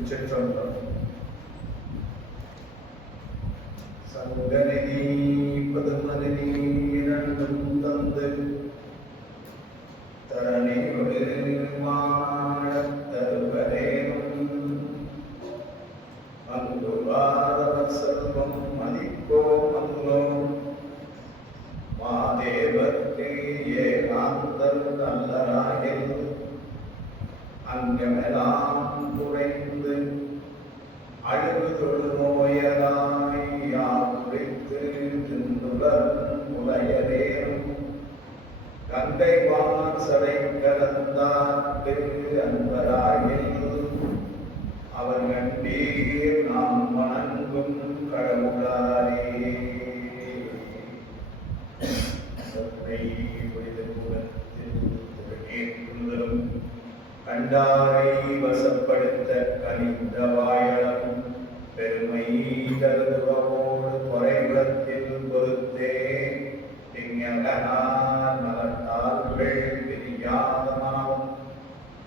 திருச்சிற்றம்பலம். சங்கநிதி பதுமநிதி இரண்டும் தந்து தரணியோடு மாடத் தருவரேனும் அங்கு பாரவர் செல்வம் மதிப்போ மல்லோ மாதேவர்க்கு ஏகாந்தர் நல்லராயில் அங்கமெல்லாம் குறைந்து அழுகுதொழு நோயலாய் யாக்குறித்து தின்றுலரும் முலையரேனும் கங்கை வான் சடை கலந்தார்க்கு அன்பராயில் அவர் கண்டீர் நாம் வணங்கும் கடவுளாரே. கண்டாரை வசப்படுத்த கனிந்த வாயளம் பெருமை கருதுவோடு குறைவிடத்தில் பொறுத்தே திங்கனார் நலத்தார்கள் பிரியாத மனம்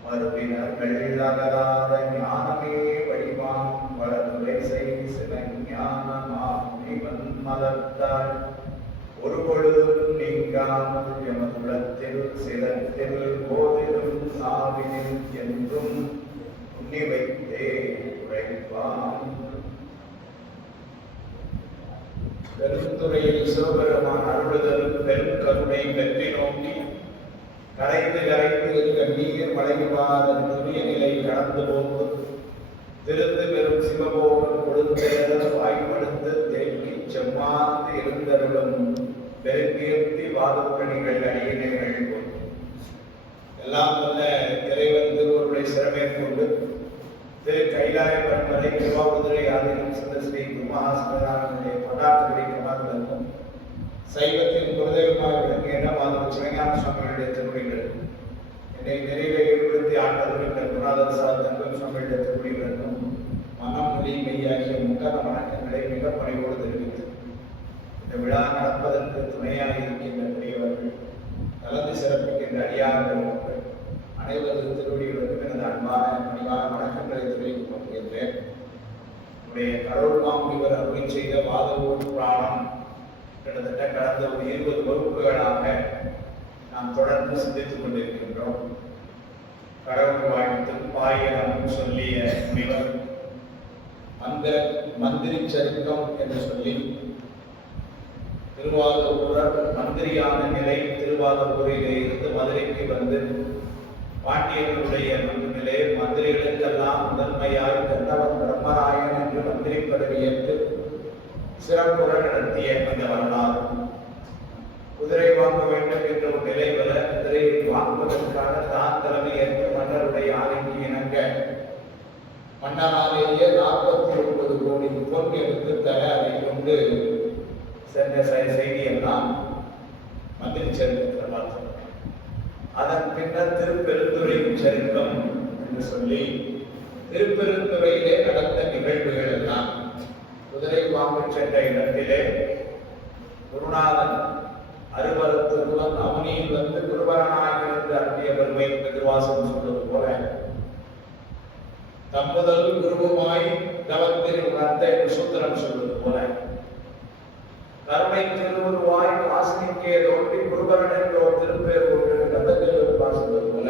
மறுபினர்கள் அகலாத ஞானமே வடிவாம் வளர்ந்துரை செய் சிவஞானமாம் இவன் மலர்த்தாள் ஒரு பொழுதும் நீங்காமல் எமதுளத்தில் சிலத்தில் போதிலும் சாவினில் என்றும் உண்ணி வைத்தே உரைப்பான். பெருந்துறையில் சிவபெருமான் அருளுதல் பெரும் கருணை வெற்றி நோக்கி கரைந்து கரைந்து இருக்க நீர் மலைவாத துரிய நிலை கடந்து போவது திருந்து பெரும் சிவபோகன் கொடுத்த வாய்ப்படுத்து தேக்கி செம்மாந்து இருந்தருளும் பெருங்கீர்த்தி வாதுப்பணிகள் அடியினைகள் எல்லாம் வல்ல இறைவன் திருவருளை சிறமேற்கொண்டு திரு கைலாய பரம்பரை திருவாவூதுரை ஆதீனம் சிந்த ஸ்ரீ குருமஹாஸ்மரானுடைய படாத்துறை கமார்களுக்கும் சைவத்தின் குலதெய்வமாக விளங்கிய மாதவ சிவஞான சுவாமிகளுடைய திருமொழிகள் என்னை நிறைவே ஈடுபடுத்தி ஆண்டவர்கள் குருநாதர் சார் தங்கம் சுவாமிகளுடைய திருமொழிகளுக்கும் மனம் மொழி மெய்யாகிய முக்கால வணக்கங்களை மிக பணிவோடு தெரிவித்து இந்த விழா நடப்பதற்கு துணையாக இருக்கின்ற பெரியவர்கள் கலந்து சிறப்பிக்கின்ற அடியார்கள் மக்கள் அனைவரது திருவடிகளுக்கும் எனது அன்பான பணிவான வணக்கங்களை தெரிவித்துக் கொள்கின்றேன். நம்முடைய கடவுள் மாமுனிவர் அருளை செய்த வாதவூர் புராணம் கிட்டத்தட்ட கடந்த ஒரு 20 வகுப்புகளாக நாம் தொடர்ந்து சிந்தித்துக் கொண்டிருக்கின்றோம். கடவுள் வாழ்த்து பாயிரம் சொல்லிய முனிவர் மந்திரி சரிக்கம் என்று சொல்லி திருவாதூரர் மந்திரியான நிலை திருவாதூரிலே இருந்து மதுரைக்கு வந்து பாண்டியர்களுடைய நிலை மந்திரிகளுக்கெல்லாம் முதன்மையாய் கண்ணவன் பிரம்மராயன் என்று மந்திரி பதவியேற்று சிறப்புற நடத்திய அந்த வரலாறு. குதிரை வாங்க வேண்டும் என்ற ஒரு நிலை வர குதிரையை வாங்குவதற்காக தான் தலைமை ஏற்று மன்னருடைய ஆணைக்கு இணங்க மன்னராலேயே 49 கோடி பொன் எடுத்து தர அதை கொண்டு சென்ற செய்தியெல்லாம் மந்திரி சரித்திரத்தில் பார்த்தோம். அதன் பின்னர் திருப்பெருந்துறை சரித்திரம் என்று சொல்லி திருப்பெருந்துறையிலே நடந்த நிகழ்வுகள் எல்லாம் குதிரை வாங்க சென்ற இடத்திலே குருநாதன் அருவரத்துடன் அவனியில் வந்து குருவரனாக இருந்து அருளிய பெருமை திருவாசகம் சொல்வது போல தம்முதல் குருவுமாய் தவத்தில் உணர்ந்த சூத்திரம் சொல்வது போல கருணை திருவுருவாய் வாசனிக்கே தோன்றி குருபரன் என்ற ஒரு திருப்பேர் ஒன்று கந்தத்தில் சொல்வது போல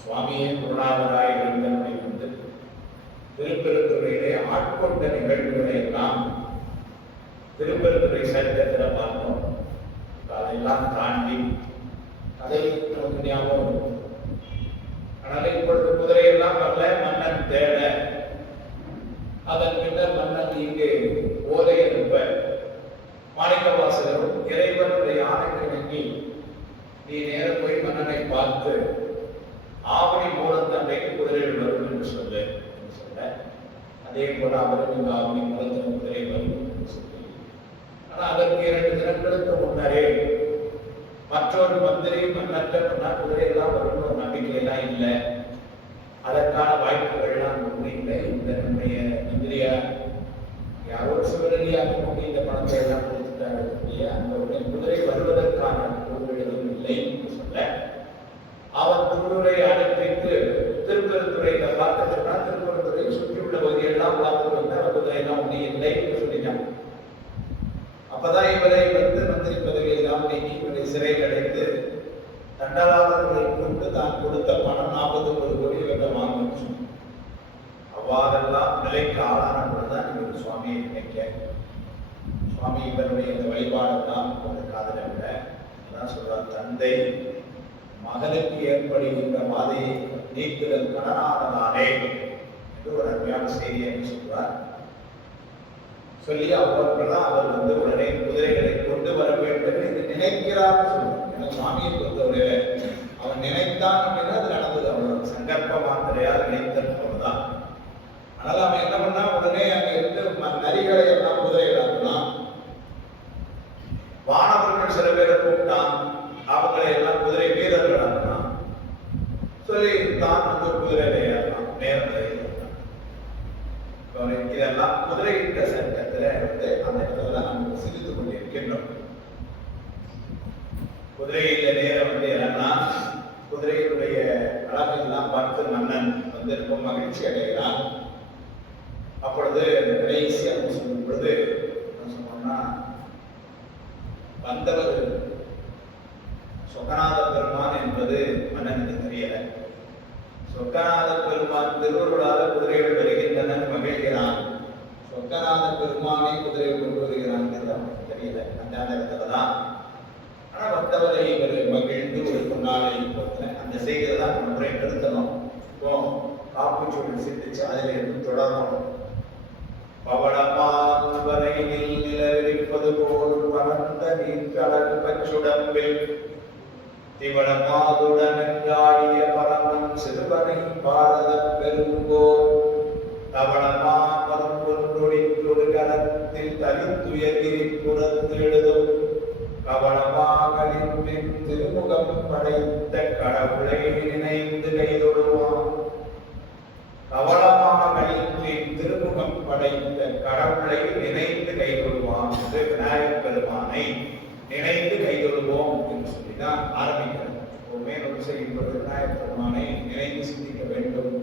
சுவாமியே குருநாதராய் இருந்தவனை வந்து திருப்பெருந்துறையிலே ஆட்கொண்ட நிகழ்வுகளை எல்லாம் திருப்பெருந்துறை சரித்திரத்தில் பார்த்தோம். அதையெல்லாம் தாண்டி அதை நமக்கு ஞாபகம். அதனால இப்பொழுது குதிரையெல்லாம் வரல, மன்னன் தேட. அதன் பின்னர் மன்னன் இங்கு ஓலை அனுப்ப மாணிக்கவாசகரும் இறைவனுடைய ஆணைக்கு நங்கி நீ நேரம் போய் மன்னனை பார்த்து ஆவணி மூலத்தன்னைக்கு குதிரைகள் வரும் என்று சொல்ல அதே போல அவரும் இந்த ஆவணி மூலத்தன் குதிரை வரும் என்று சொல்லி. ஆனால் அதற்கு 2 தினங்களுக்கு முன்னரே மற்றொரு மந்திரி மன்னற்ற மன்னர் குதிரையெல்லாம் வரும் ஒரு நம்பிக்கையெல்லாம் இல்லை. அதற்கான வாய்ப்புகள்லாம் ஒன்றும் இல்லை. இந்த நம்முடைய மந்திரியா யாரோ சிவனடியாக கொண்டு இந்த பணத்தை எல்லாம் கொடுத்துட்டாரு. அந்த குதிரை வருவதற்கான பொருள்களும் இல்லை என்று சொல்ல அவர் குருவை அனுப்பித்து திருப்பெருந்துறையில பார்க்க சொன்னா திருப்பெருந்துறை கடலாளர்களை கொண்டு தான் கொடுத்த பணம் 49 கோடி இவங்க வாங்கணும். அவ்வாறெல்லாம் நிலைக்கு ஆளான பொழுதுதான் இவர் சுவாமியை நினைக்க சுவாமி இவருடைய இந்த வழிபாடெல்லாம் ஒரு காதலை விட அதான் சொல்றார், தந்தை மகனுக்கு ஏற்படுகின்ற பாதையை நீக்குதல் கடனானதானே என்று ஒரு அருமையான செய்தியை சொல்றார். சொல்லி அவர்கள்தான் அவர் வந்து உடனே குதிரைகளை கொண்டு வர வேண்டும் என்று நினைக்கிறார் சொல்றார். சுவாமியை பொறுத்தவரையில அவன் நினைத்தான் அப்படின்னா அது நடந்தது. அவனோட சங்கல்ப மாத்திரையால் நினைத்தல் அவ்வளவுதான். அதனால அவன் என்ன பண்ணா, உடனே அங்க இருந்து நரிகளை எல்லாம் குதிரைகளாக்கலாம். வானவர்கள் சில பேரை கூப்பிட்டான், அவங்களை எல்லாம் குதிரை வீரர்கள் ஆக்கலாம். சொல்லி தான் வந்து குதிரையிலாம் நேரத்தை இதெல்லாம் குதிரையிட்ட சட்டத்துல வந்து அந்த இடத்துல நம்ம சிரித்துக் கொண்டிருக்கின்றோம். குதிரையில நேரம் வந்து என்னன்னா, குதிரையினுடைய அழகெல்லாம் பார்த்து மன்னன் வந்து ரொம்ப மகிழ்ச்சி அடைகிறான். அப்பொழுது கடைசியாக சொல்லும் பொழுது சொன்னோம்னா, வந்தவர் சொக்கநாத பெருமான் என்பது மன்னனுக்கு தெரியல. சொக்கநாத பெருமான் திருவருளாத குதிரைகள் வருகின்றன மகிழ்கிறான். சொக்கநாத பெருமானை குதிரைகள் கொண்டு வருகிறான் அவனுக்கு தெரியல. அந்த இடத்துலதான் ஆனா வந்தவரை இவர் மகிழ்ந்து ஒரு பொன்னாளை போட்ட அந்த செய்தியை தான் முறை நிறுத்தணும். இப்போ காப்புச்சூழல் சிந்திச்சு அதில் இருந்து தொடரணும். பவளமான் வரையில் நிலவிருப்பது போல் பரந்த நீர்க்கடல் பச்சுடம்பில் திவளமாதுடன் என்றாடிய பரமன் சிறுவனை பாரத பெருங்கோர் தவளமா பரம்பொன்றொடித்தொரு கரத்தில் தலித்துயர்கிரி புறத்து எழுதும் கவளமாகலின் பின் திருமுகம் படைத்த கடவுளை நினைந்து கைதொடுவான். கவளமாகலின் பின் திருமுகம் படைத்த கடவுளை நினைந்து கைதொடுவான் என்று விநாயகர் பெருமானை நினைந்து கைதொடுவோம் என்று சொல்லிதான் ஆரம்பிக்கிறது. மேலும் செய்யும்போது விநாயகர் பெருமானை நினைந்து சிந்திக்க வேண்டும்.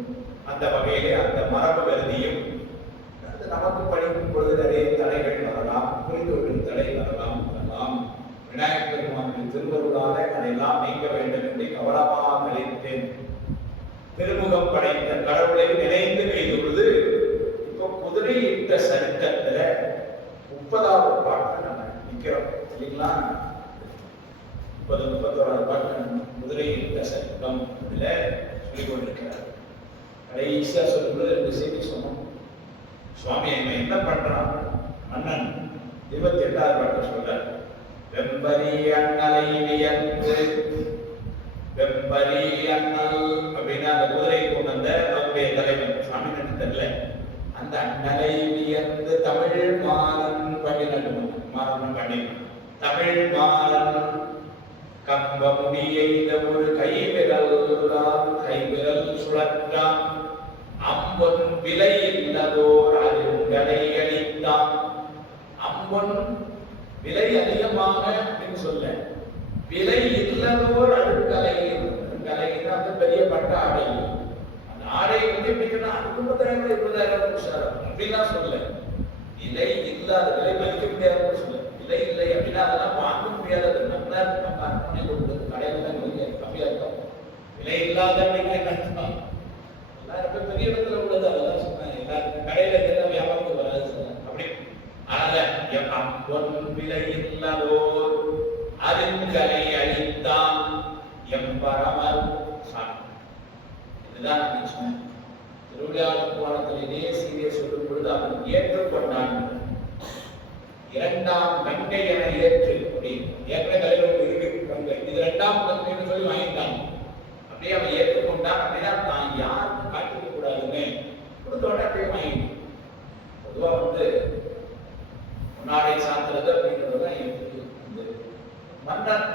அந்த வகையிலே அந்த மரபு கருதியும் நமக்கு படிக்கும் பொழுது நிறைய தடைகள் வரலாம், புரிதொழில் தடை வரலாம். விநாயகர் பெருமானின் திருவருளாக அதையெல்லாம் நீங்க வேண்டும் என்று கவலமாக கழித்தேன். திருமுகம் படைத்த கடவுளை நினைந்து கைதொழுது. இப்போ குதிரையிட்ட சருக்கத்துல 30வது பாட்டு நம்ம நிக்கிறோம் இல்லைங்களா? 31வது பாட்டு குதிரையிட்ட சருக்கம் இதுல சொல்லிக் கொண்டிருக்கிறார். கடைசியா சொல்லும்போது 2 செய்தி சொன்னோம். சுவாமி என்ன பண்றான் மன்னன் 28வது பாட்டு சொல்றார். வெம்பரி அண்ணலை வியந்து, வெம்பரி அண்ணல் அப்படின்னா அந்த குதிரை கொண்டு வந்த அவருடைய தலைவன் சுவாமி தெரியல. அந்த அண்ணலை வியந்து தமிழ் மாறன் பண்ணினது மாறன் பண்ணி தமிழ் மாறன் கம்ப முடியெய்த ஒரு கைவிரல் சுழற்றான். அம்பொன் விலை இல்லதோர் அருங்கலை அளித்தான். அம்பொன் விலை அதிகமாக அப்படின்னு சொல்ல, விலை இல்லதோர் அருங்கலை. அருங்கலைன்னா அது பெரிய பட்ட ஆடை. அந்த ஆடை வந்து எப்படின்னா 50,000 20,000 அப்படின்லாம் சொல்ல. விலை இல்லாத, விலை மதிக்க முடியாதுன்னு சொல்ல. விலை இல்லை அப்படின்னா அதெல்லாம் வாங்க முடியாதது. நம்ம அர்ப்பணை கொடுத்தது கடையில தான் கம்மியா இருக்கும். விலை இல்லாத அர்த்தம் ரொம்ப பெரிய இடத்துல உள்ளது. அதெல்லாம் சொன்னாங்க. எல்லாருக்கும் கடையில எல்லாம் வியாபாரத்துக்கு வராது அப்படி. அதனால விலை இல்லதோர் அருங்கலை அளித்தான் எம்பரமர் சாமி. இதுதான் சொன்னேன். திருவிளையாடல் புராணத்திலே சீரிய சொல்லும் பொழுது அவன் ஏற்றுக்கொண்டான். 2ஆம் கங்கை என ஏற்று ஏற்கனவே தலைவர் இருக்கு கங்கை, இது 2ஆம் கங்கைன்னு சொல்லி வாங்கிட்டான். அப்படியே அவன் ஏற்றுக்கொண்டான். அப்படின்னா தான் யாருக்கும் காட்டிக்க கூடாதுன்னு கொடுத்தோட அப்படியே வாங்கிட்டான். பொதுவா வந்து முன்னாடி சாத்துறது அப்படிங்கிறதுதான் மன்னன்.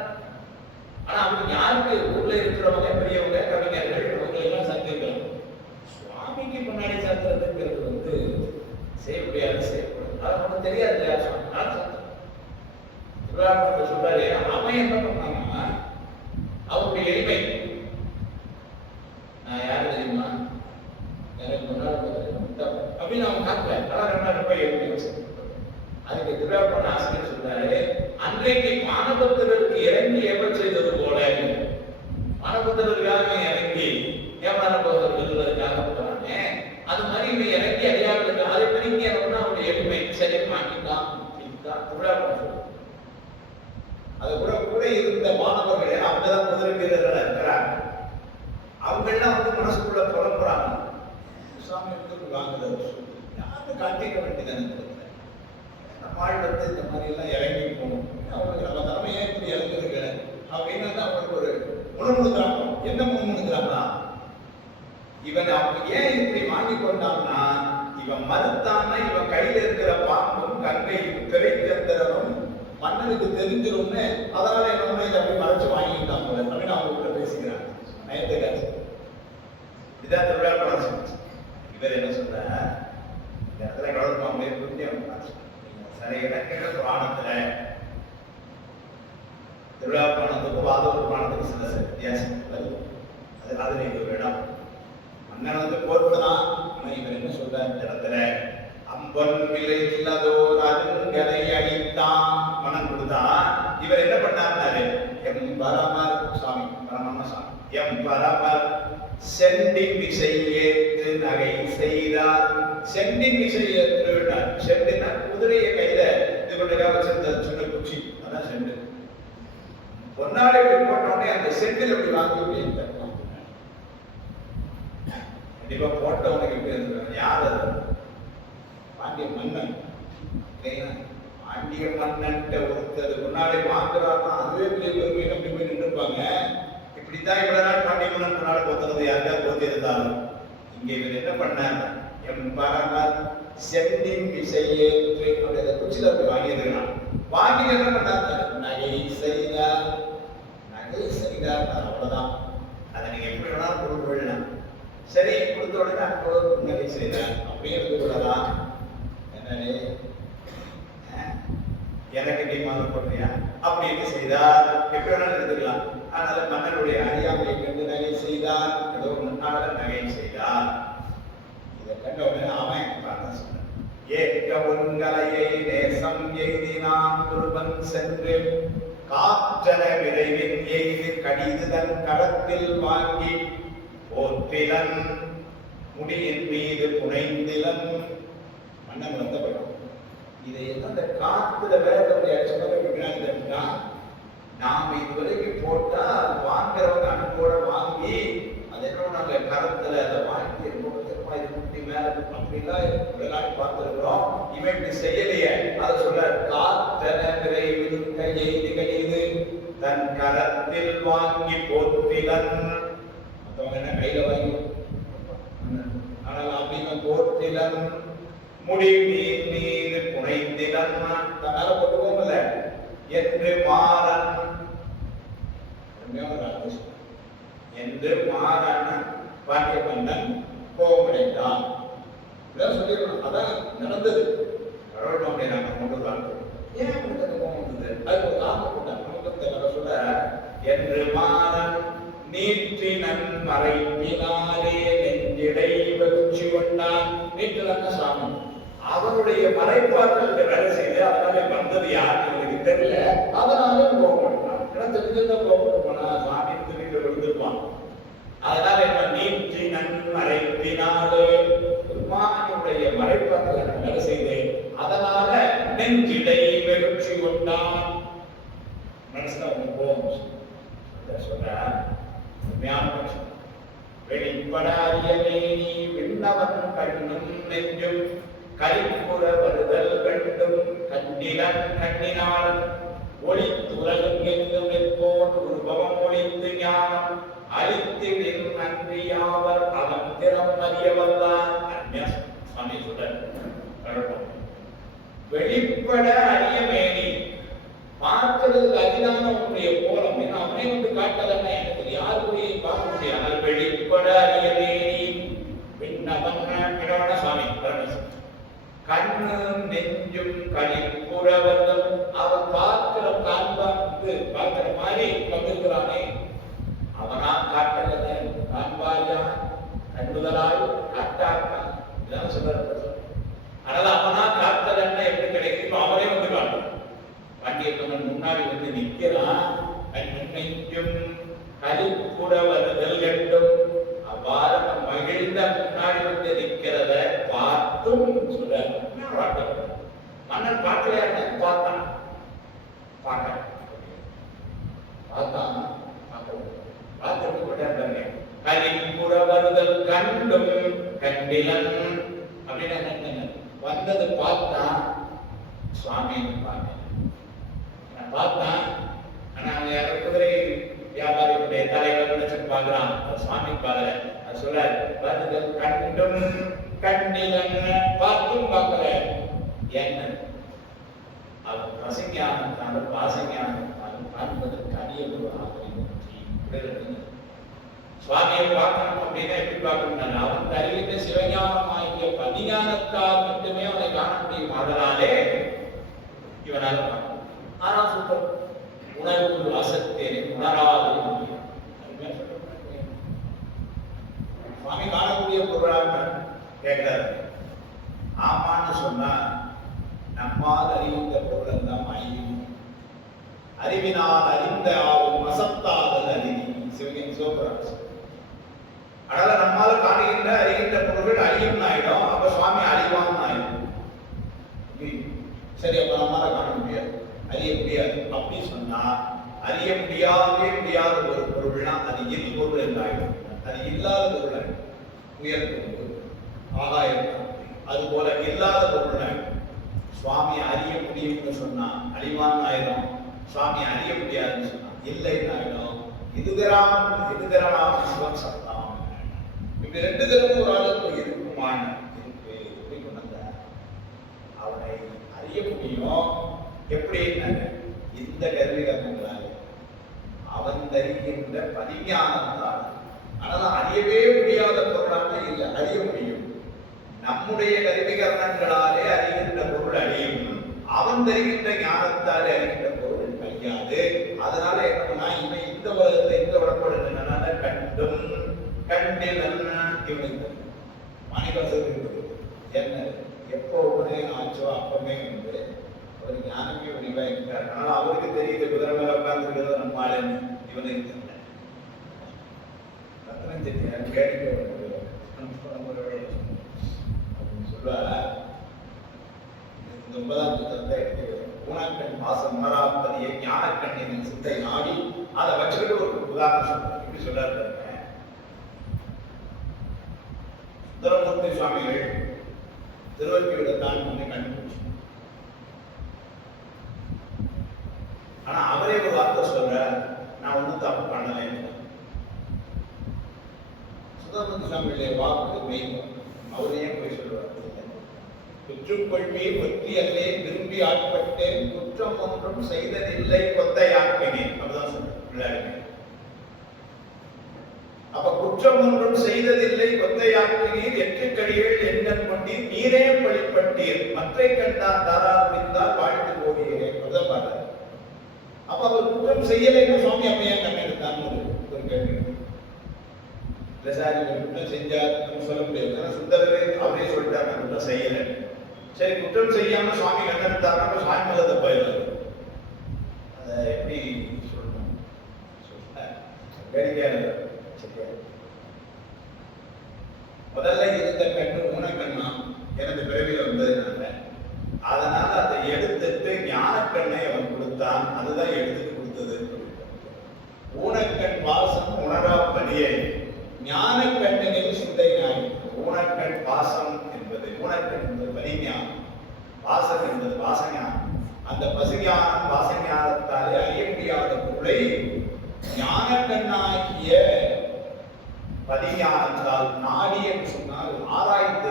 ஆனா அவங்க யாருக்கு ஊர்ல இருக்கிறவங்க பெரியவங்க கவிஞர்கள் இவங்க எல்லாம் சந்திக்கலாம். சுவாமிக்கு முன்னாடி சாத்துறதுங்கிறது வந்து செய்ய முடியாது, செய்யக்கூடாது. அது நமக்கு தெரியாது இல்லையா? சொல்றாரு. அவன் என்ன பண்ணாங்கன்னா அவருடைய எளிமை. நான் யாரு தெரியுமா, எனக்கு முன்னாடி அப்படின்னு அவன் காட்டல. ஆனா ரொம்ப எளிமை வச்சு அதுக்கு திருவிழா ஆசிரியர் சொல்றாரு, அன்றைக்கு மானபக்தருக்கு இறங்கி ஏவல் செய்தது போல காப்பாற்றுறதுக்காக இறங்கி ஏமாற போகிறதுக்காக போறானே, அது மாதிரி இவன் இறங்கி அடியார்களுக்கு அதை பிரிங்க அவனுடைய எளிமை சரி வாங்கிட்டான். அது கூட கூட இருந்த மாணவர்கள் அவங்கதான் குதிரை வீரர்கள் இருக்கிறாங்க. அவங்க எல்லாம் மனசுக்குள்ள புலம்புறாங்க, சாமி வாங்குறது யாரும் காட்டிக்க வேண்டியது. நம்ம ஆள் இந்த மாதிரி எல்லாம் இறங்கி போகணும், அவங்களுக்கு நம்ம தலைமையே இப்படி இறங்குறதுங்க அப்படின்னு அவங்களுக்கு ஒரு முணுமுணுக்கிறாங்க. என்ன முணுமுணுக்கிறாங்கன்னா, இவன் அவங்க ஏன் இப்படி வாங்கி கொண்டான்னா, இவன் மறுத்தான்னா இவன் கையில இருக்கிற பாம்பும் கங்கையும் திரைச்சந்திரனும் மன்னனுக்கு தெரிஞ்சிரும்னு, அதனால என்ன இதை அப்படி மறைச்சு வாங்கிட்டாங்க அப்படின்னு அவங்க கிட்ட பேசிக்கிறாங்க. நயத்துக்காச்சு இதான் திருவிழா படம். இவர் என்ன சொல்ற, இந்த இடத்துல கடவுள் புரிஞ்சு சில இடங்கிற புராணத்துல திருவிழா புராணத்துக்கும் வாதவ புராணத்துக்கும் சில வித்தியாசம் வருது. அதனால நீங்க ஒரு இடம் மன்னன் போர்ப்புதான். இவர் என்ன சொல்ற, இந்த இடத்துல அம்பன் விலை இல்லாதோ அருங்கலை அழித்தான் மனம் கொடுத்தா. இவர் என்ன பண்ணாரு, எம் பரமர் சாமி பரம சாமி எம் பரமர் செண்டின் விசை ஏற்று நகை செய்தார். செண்டின் விசை ஏற்று செண்டினா குதிரையை கையில இது பண்ணுறதுக்காக வச்சிருந்த சின்ன குச்சி, அதான் செண்டு. பொன்னாடை இப்படி போட்டோடனே அந்த செண்டில் அப்படி வாங்கி கண்டிப்பா போட்டவனுக்கு எப்படி இருந்திருக்காங்க. யார் அது? பாண்டிய மன்னன். பாண்டிய மன்னன் ஒருத்தர் பொன்னாடை வாங்குறாருன்னா அதுவே பெரிய பெருமை. அப்படி போய் நின்றுப்பாங்க. இப்படித்தான் இவ்வளவு நாள் பாண்டிய மன்னன் பொன்னாடை போத்துறது யாருக்கா போத்தி இருந்தாலும், இங்க இவர் என்ன பண்ணார், எம் பரமர் செண்டின் விசையேற்று அப்படியே குச்சில அப்படி வாங்கியிருக்கிறான். வாங்கிட்டு என்ன பண்ணார், நகை செய்தார். நகை செய்தார், அவ்வளவுதான். அதை நீங்க எப்படி வேணாலும் பொருள் விழலாம். சரி கொடுத்த உடனே அவ்வளவு நகை செய்தார் அப்படியே இருக்கக்கூடாதான். என்னே எனக்கு நீ மாதிரி போட்டியா அப்படின்னு செய்தார், எப்படி வேணாலும் எடுத்துக்கலாம். அதனால மன்னனுடைய அறியாமையை கண்டு நகை செய்தார், ஏதோ முன்னால நகை செய்தார். இதை கண்ட உடனே அவன் சொன்னான், ஏற்க உங்களையை நேசம் எய்தினான் ஒருவன் சென்று காற்றன விரைவில் எய்து கடிதுதன் களத்தில் வாங்கி போற்றிலன் முடியின் மீது புனைந்திலன். மன்னன் வந்தபடும் இதை அந்த காத்துல வேறக்கூடிய சொன்னா, நாம இதுவரைக்கும் போட்டா வாங்குறவங்க அன்போட வாங்கி அது என்ன நாங்க கரத்துல அதை வாங்கி முட்டி மேல அப்படிலாம் விளையாடி பார்த்துருக்கிறோம். இவன் இப்படி செய்யலையே. அதை சொல்ல காத்தன விரைவில் கையெய்து கடிது தன் கரத்தில் வாங்கி போற்றிலன். மற்றவங்க என்ன கையில வாங்கி, ஆனால் அப்படின்னு போற்றிலன் முடி மீன் மீது புனைந்திலன் தன்னால போட்டுக்கோங்கல்ல என்று மாறன். என்று மாறன் பாண்டிய மன்னன் கோபமடைந்தான். இதெல்லாம் சொல்லிடணும். அதான் நடந்தது. கடவுள் அப்படி நாங்க கொண்டு வராங்க. ஏன் அவனுக்கு அந்த கோபம் வந்தது? அதுக்கு ஒரு காரணம் கொண்டாங்க. சொல்ல என்று மாறன் நீற்றினன் மறைப்பினாலே நெஞ்சிடை வச்சு கொண்டான். நீற்றலங்க சாமி அவருடைய மறைப்பாற்றல் வேலை செய்து அதனால வந்தது யாருக்கு எனக்கு தெரியல. அதனால கோபப்பட்டான். தெரிஞ்சிருந்தா கோபப்பட்டுப்பானா, சாமி வீட்டில் விழுந்திருப்பான். அதனால என்ன நீற்றினன் மறைப்பினாலே பெருமானுடைய மறைப்பாற்றல் வேலை செய்து அதனால நெஞ்சிடை வெகுச்சி கொண்டான். மனசுல அவங்க கோபம் சொல்ற வெளிப்படாரிய மேனி விண்ணவன் கண்ணும் நெஞ்சும் கரிப்புற வருதல் வேண்டும் கண்ணிலன் கண்ணினாலும் ஒளித்துலகும் எங்கும் நிற்போன் உருவம் ஒளித்து ஞானம் அழித்திடின் நன்றியாவர் அவன் திறம் அறியவல்லான். சுவாமி சொல்ற வெளிப்பட அறிய மேனி பார்க்கிறதுக்கு அதிகமான உன்னுடைய கோலம். ஏன்னா அவனே வந்து காட்டலன்னா எனக்கு யாருடைய பார்க்க முடியாது. ஆனால் வெளிப்பட அறிய மேனி விண்ணவன் சுவாமி பரமேஸ்வரன் கண்ணு நெஞ்சும் கழிப்புறவர்கள் அவன் பார்க்கிற பார்க்கிற மாதிரி கண்டிருக்கிறானே அவனா காட்டல காண்பாயா கண்டுதலாய் காட்டாக்கான். இதான் சொல்ற. அதனால அவனா காட்டலன்னா எப்படி கிடைக்கும்? அவனே வந்து காட்டும். பாண்டிய மன்னன் முன்னாடி வந்து நிற்கிறான். கண்ணு நெஞ்சும் கழிப்பு வருதல் வேண்டும். அவ்வாறு மகிழ்ந்த முன்னாடி வந்து நிற்கிறத பார்த்தும் சொல்ற மன்னன் பார்க்கலையா? பார்த்தான் கரிப்புற வருதல் கண்டும் கண்டிலன் அப்படின்னு வந்தது பார்த்தான். சுவாமின்னு பார்த்தான். ஆனா அவன் யாரோ குதிரை வியாபாரியுடைய தலைவர் நினைச்சு பார்க்கிறான். சுவாமி பார்க்கல. அது சொல்றாரு வருதல் கண்டும் கண்டிலன், பார்த்தும் பார்க்கல. என்ன அது ரசஞானத்தாலும் பாசஞானத்தாலும் காண்பதற்கு அரிய ஒரு ஆதரவு. சுவாமியை பார்க்கணும் அப்படின்னா எப்படி பார்க்கணும்? அவன் அறிவித்த சிவஞானம் ஆகிய பதிஞானத்தால் மட்டுமே அவனை காண முடியும். அதனாலே இவனால பார்க்கணும். ஆனா சூப்பர் உணர்வு வாசத்தேனை உணராது. சுவாமி காணக்கூடிய பொருளாக கேட்கிறாரு. ஆமான்னு சொன்னா நம்மால் அறிந்த பொருள் தான் ஐயும். அறிவினால் அறிந்த ஆகும் அசத்தாதல் அறிவி. சிவனின் சோபராஜ். அதனால நம்மால காணுகின்ற அறிகின்ற பொருள்கள் அழியும் ஆயிடும். அப்ப சுவாமி அழிவான் ஆயிடும். சரி, அப்ப நம்மால காண முடியாது, அறிய முடியாது. அப்படி சொன்னா அறிய முடியாத ஒரு பொருள்னா அது இல் பொருள் என்றாயிடும். அது இல்லாத பொருள் உயர் பொருள் ஆகாயம். அது போல இல்லாத பொருள் சுவாமி அறிய முடியும்னு சொன்னா அழிவான் ஆயிடும். சுவாமி அறிய முடியாதுன்னு சொன்னா இல்லைன்னு ஆயிடும். இதுதராம் சிவன் சத்தம். இப்படி ரெண்டு தரம் ஒரு ஆளுக்கு இருக்குமான இருக்கு. எப்படி கொண்ட அவனை அறிய முடியும். எப்படி இந்த கல்வி கர்மங்களால் அவன் தருகின்ற பதிஞானத்தால். ஆனால் அறியவே முடியாத பொருளாக இல்லை, அறிய முடியும். நம்முடைய கருவிகரணங்களாலே அறிகின்ற பொருள் அழியும். அவன் தருகின்ற ஞானத்தாலே அறிகின்ற பொருள் அழியாது. அதனால என்னன்னா இவன் இந்த உலகத்தை இந்த உடம்போடு கண்டும் கண்டிலன் இவனுக்கு மணிவாசல் என்ன எப்போ உபநயனம் ஆச்சோ அப்பவே வந்து அவர் ஞானமே வடிவா இருக்கிறார். ஆனால் அவருக்கு தெரியுது குதிரை மேல உட்கார்ந்துருக்கிறது நம்ம ஆளுன்னு. இவனுக்கு தெரியல. ரத்னம் செட்டியார் கேட்க இந்த 9ஆம் புத்தகத்தை ஊனக்கண் பாசம் மராப்பதியை ஞானக்கண்ணின் சித்தை நாடி அதை வச்சுக்கிட்டு ஒரு உதாரணம் சொல்றாரு. இப்படி சொல்றாரு. சுந்தரமூர்த்தி சுவாமிகள் திருவற்றியோட தான் ஒண்ணு கண்டுபிடிச்சு. ஆனா அவரே ஒரு வார்த்தை சொல்ற, நான் ஒன்னும் தப்பு பண்ணலை. சுந்தரமூர்த்தி சுவாமிகளுடைய வாக்கு மெய். அவரையே போய் சொல்றாரு. பெற்றுக்கொள்வே பற்றி அல்லே விரும்பி ஆட்பட்டேன், குற்றம் ஒன்றும் செய்ததில்லை கொத்தையாக்கினேன். அப்படிதான் சொல்றாரு. அப்ப குற்றம் ஒன்றும் செய்ததில்லை கொத்தையாக்கினீர், எட்டுக்கடிகள் எண்ணம் கொண்டீர், நீரே பழிப்பட்டீர், மற்றை கண்டான் தாரா முடிந்தால் வாழ்த்து போகிறேன். அப்படிதான் பாரு. அப்ப அவர் குற்றம் செய்யலைன்னு சுவாமி அப்பையா கண்ணெடுத்தான்னு ஒரு கேள்வி. குற்றம் செஞ்சார் சொல்ல முடியாது. சுந்தரவே அவரே சொல்லிட்டாங்க குற்றம் செய்யல. சரி, குற்றம் செய்யாம சுவாமி கண்ணெடுத்தாருன்னா சுவாமி மேல தப்பாயிரு. அதை எப்படி சொல்லணும்? முதல்ல இருந்த கண்ணு ஊனக்கண்ணா எனது பிறவியில் வந்ததுனால அதனால அதை எடுத்துட்டு ஞானக்கண்ணை அவன் கொடுத்தான். அதுதான் எடுத்துட்டு கொடுத்தது. ஊனக்கண் வாசம் உணரா பதியை ஞானக்கண்ணினில் சிந்தை ஞானி. ஊனக்கண் பாசம் என்பது ஊனக்கண் என்பது பரிஞானம், வாசம் என்பது வாசஞானம். அந்த பசுஞானம் வாசஞானத்தாலே அறிய முடியாத பொருளை ஞானக்கண்ணாகிய பதிஞானத்தால் நாடி என்று சொன்னால் ஆராய்ந்து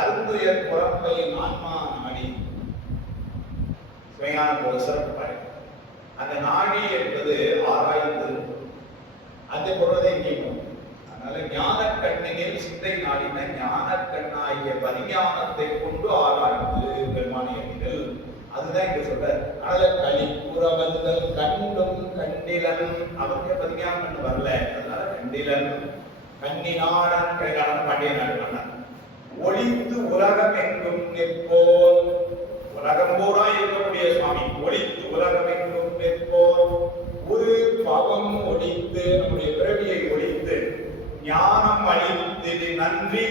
அருந்துயர் புறம்பையின் ஆன்மா நாடி சுவையான ஒரு சிறப்பு. அந்த நாடி என்பது ஆராய்ந்து அந்த பொருளை இங்கேயும். அதனால ஞான கண்ணினில் சிந்தை நாடின ஞான கண்ணாகிய பரிஞானத்தை கொண்டு ஆராய்ந்து பெருமானியங்கள். அதுதான் இங்க சொல்ற. அதனால கலிப்புறவர்கள் கண்டும் கண்டிலன். அவங்க பரிஞானம் வரல. அதனால கண்டிலன் கண்ணினாடன் கைகாலம் பாண்டிய நாடு ஒளித்து உலகம் எங்கும் நிற்போர். உலகம் பூரா இருக்கக்கூடிய சுவாமி ஒளித்து உலகம் எங்கும் நிற்போர். ஒரு பாவம் ஒழித்து நம்முடைய பிறவியை ஒழித்து ஞானம் அளித்தது நன்றி.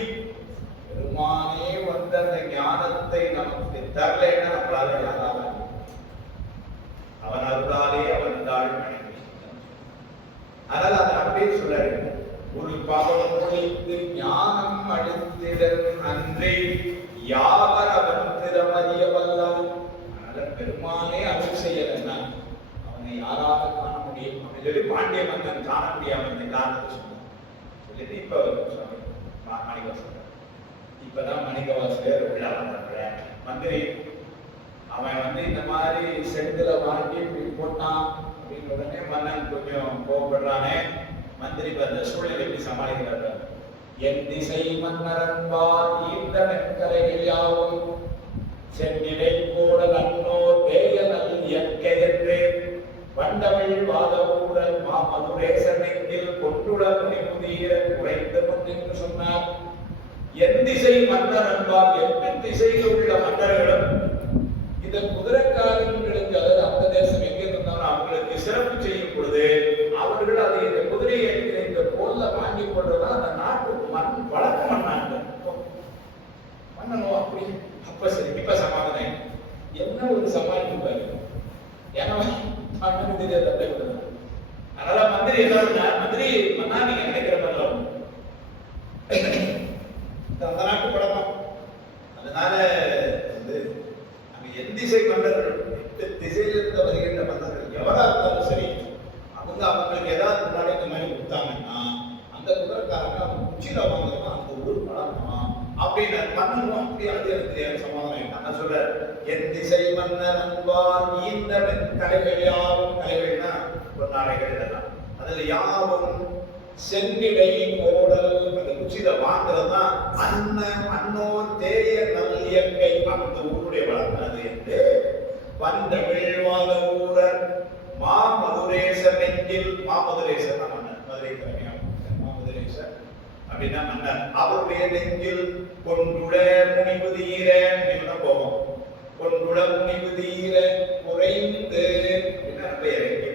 பெருமானே வந்த அந்த ஞானத்தை நமக்கு தரலைன்னா நம்மளால யாரால அவன் அருளாலே அவன் தாழ் மனைவி. அதனால அதை அப்படியே சொல்றாரு, ஒரு பாவம் ஒழித்து ஞானம் அளித்திடல் நன்றி யாவர் அவன் திறமறிய வல்லவன். அதனால பெருமானே அருள் செய்யலன்னா அவனை யாரால காண முடியும் அப்படின்னு சொல்லி பாண்டிய மன்னன் காண முடியாம இந்த காரணத்தை சொன்னான். சொல்லிட்டு இப்ப மாணிக்கவாசகர் இப்பதான் மாணிக்கவாசகர் உள்ள வந்தாங்க. மந்திரி அவன் இந்த மாதிரி செந்தில வாங்கி இப்படி போட்டான் அப்படின்னு உடனே மன்னன் கொஞ்சம் கோபப்படுறானே. மந்திரி அந்த சூழ்நிலை எப்படி சமாளிக்கிறாரு? என் திசை மன்னரன்பார் ஈர்த்தனக்கரைகள் யாவும் சென்னிலை கோடல் அன்னோர் வேயனல் இயற்கையென்று வண்டமிழ் வாதவூரன் மாமதுரேசனையில் கொண்டுடன் நிமுதீர குறைந்து என்று சொன்னார். என் திசை மன்னர் என்பார், எட்டு திசையில் உள்ள மன்னர்களும் இந்த குதிரைக்காரர்களுக்கு, அதாவது அந்த தேசம் எங்கே இருந்தாலும் அவங்களுக்கு சிறப்பு செய்யும் பொழுது அவர்கள் அதை இந்த குதிரையை இந்த போல்ல வாங்கி கொள்றதா அந்த நாட்டு மண் வழக்கம் பண்ணாங்க. பண்ணணும் அப்படி. அப்ப சரி, இப்ப சமாதானம் என்ன ஒரு சமாளிப்பு பாரு. ஏன்னா மன்னனுக்கு தெரியாது அப்படி கொடுத்தாங்க. அதனால மந்திரி என்ன மந்திரி மன்னா நீங்க நினைக்கிற மாதிரி அந்த நாட்டு பழக்கம். அதனால அங்க என் திசை மன்னர்கள், எட்டு திசையிலிருந்து வருகின்ற மன்னர்கள் எவரா இருந்தாலும் சரி, அவங்களுக்கு ஏதாவது முன்னாடி இந்த மாதிரி கொடுத்தாங்கன்னா அந்த குதிரைக்காரங்க அவங்க உச்சியில வாங்குறதா அந்த ஊர் பழக்கம் அப்படின்னு மன்னனும் அப்படி அது தெரியாது சமாதானம். நான் சொல்ற என் திசை மன்னர் அன்பார் இந்த கலைகள் யாவும், கலைகள்னா ஒரு நாளைகள் இதெல்லாம் அதுல யாவும் சென்னிடை கோடல் அந்த உச்சியில வாங்குறதுதான் அன்னோ தேய நல் இயற்கை அந்த ஊருடைய வளர்ப்பு அது என்று வந்த விழ்வாத ஊரர் மாமதுரேசர் நெஞ்சில். மாமதுரேசர் தான் மன்னர், மதுரை தலைமையாக மாமதுரேசர் அப்படின்னா மன்னர். அவருடைய நெஞ்சில் கொண்டுட முனிவு தீர அப்படின்னு போவோம். கொண்டுட முனிவு தீர குறைந்து அப்படின்னா ரொம்ப இறங்கி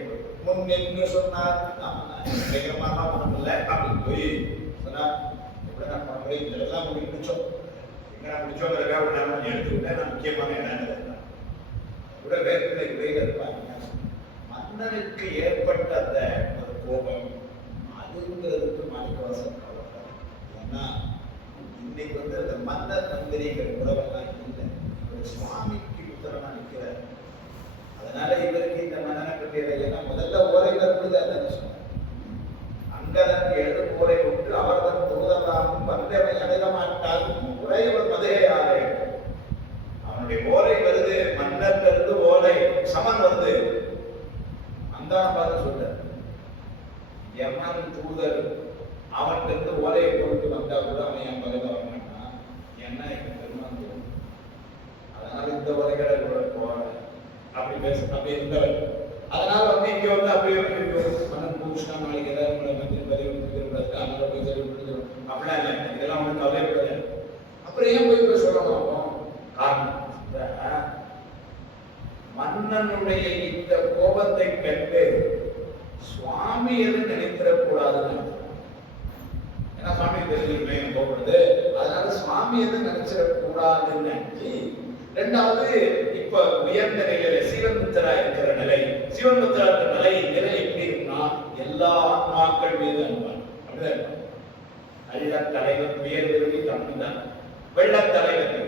முன் நின்று சொன்னார். பயங்கரமாலாம் ஒன்றும் இல்லை அப்படின்னு போய் சொன்னார். எப்படி நம்ம இதெல்லாம் முடிச்சோம், எங்க முடிச்சோங்கிறதுக்காக ஒரு நாள் எடுத்துக்கிட்டேன். நான் முக்கியமான என்னன்னு கூட வேப்பிலை உரையில இருப்பாங்க. மன்னனுக்கு ஏற்பட்ட அந்த ஒரு கோபம் அதுங்கிறதுக்கு மாணிக்கவாசகர் கவலைப்பட்டார். ஏன்னா இன்னைக்கு அந்த மன்னர் மந்திரிங்கிற உறவெல்லாம் இல்லை, ஒரு சுவாமிக்கு உத்தரவா நிற்கிறார். அதனால இவருக்கு இந்த மன்னனை பற்றி ஏன்னா முதல்ல ஓலை வரும்பொழுது அதான் சொன்னார். அங்கதன் எழுது ஓலை கொண்டு அவர்தன் தூதராகும் வந்தவை அடைத மாட்டால் உரையவர் மதுரையாளே. அவனுடைய ஓலை வருது, மன்னர்ல இருந்து ஓலை சமன் வருது. அந்த பார்த்து சொல்ற யமன் தூதர் அவன் இருந்து ஓலையை பொறுத்து வந்தா கூட அவன் என் பகத வரமாட்டான். என்ன எனக்கு பெருமான் தோணும். அதனால இந்த ஓலைகளை போற அப்படி பேச அப்படி இருந்தவர். அதனால இங்க அப்படியே மன்னன் பூஷா நாளைக்கு ஏதாவது மந்திரி பதிவு அதனால போய் சொல்லி அப்படிலாம் இல்லை. இதெல்லாம் ஒன்றும் கவலைப்படாது. அப்புறம் ஏன் போய் சொல்லணும்? காரணம் மன்னனுடைய இந்த கோபத்தை கண்டு சுவாமி எது நினைத்திடக்கூடாதுன்னு. ஏன்னா சுவாமி தெரிஞ்சுமே கோபப்படுது, அதனால சுவாமி எது நினைச்சிடக்கூடாதுன்னு நினைச்சு. ரெண்டாவது இப்ப உயர்ந்த நிலையில சிவன்முத்திரா இருக்கிற நிலை, சிவன்முத்திரா நிலை எப்படி இருக்குன்னா எல்லா ஆன்மாக்கள் மீது அன்பான். அப்படிதான் அள்ள தலைவர் உயர் விரும்பி தமிழ்தான் வெள்ள தலைவர்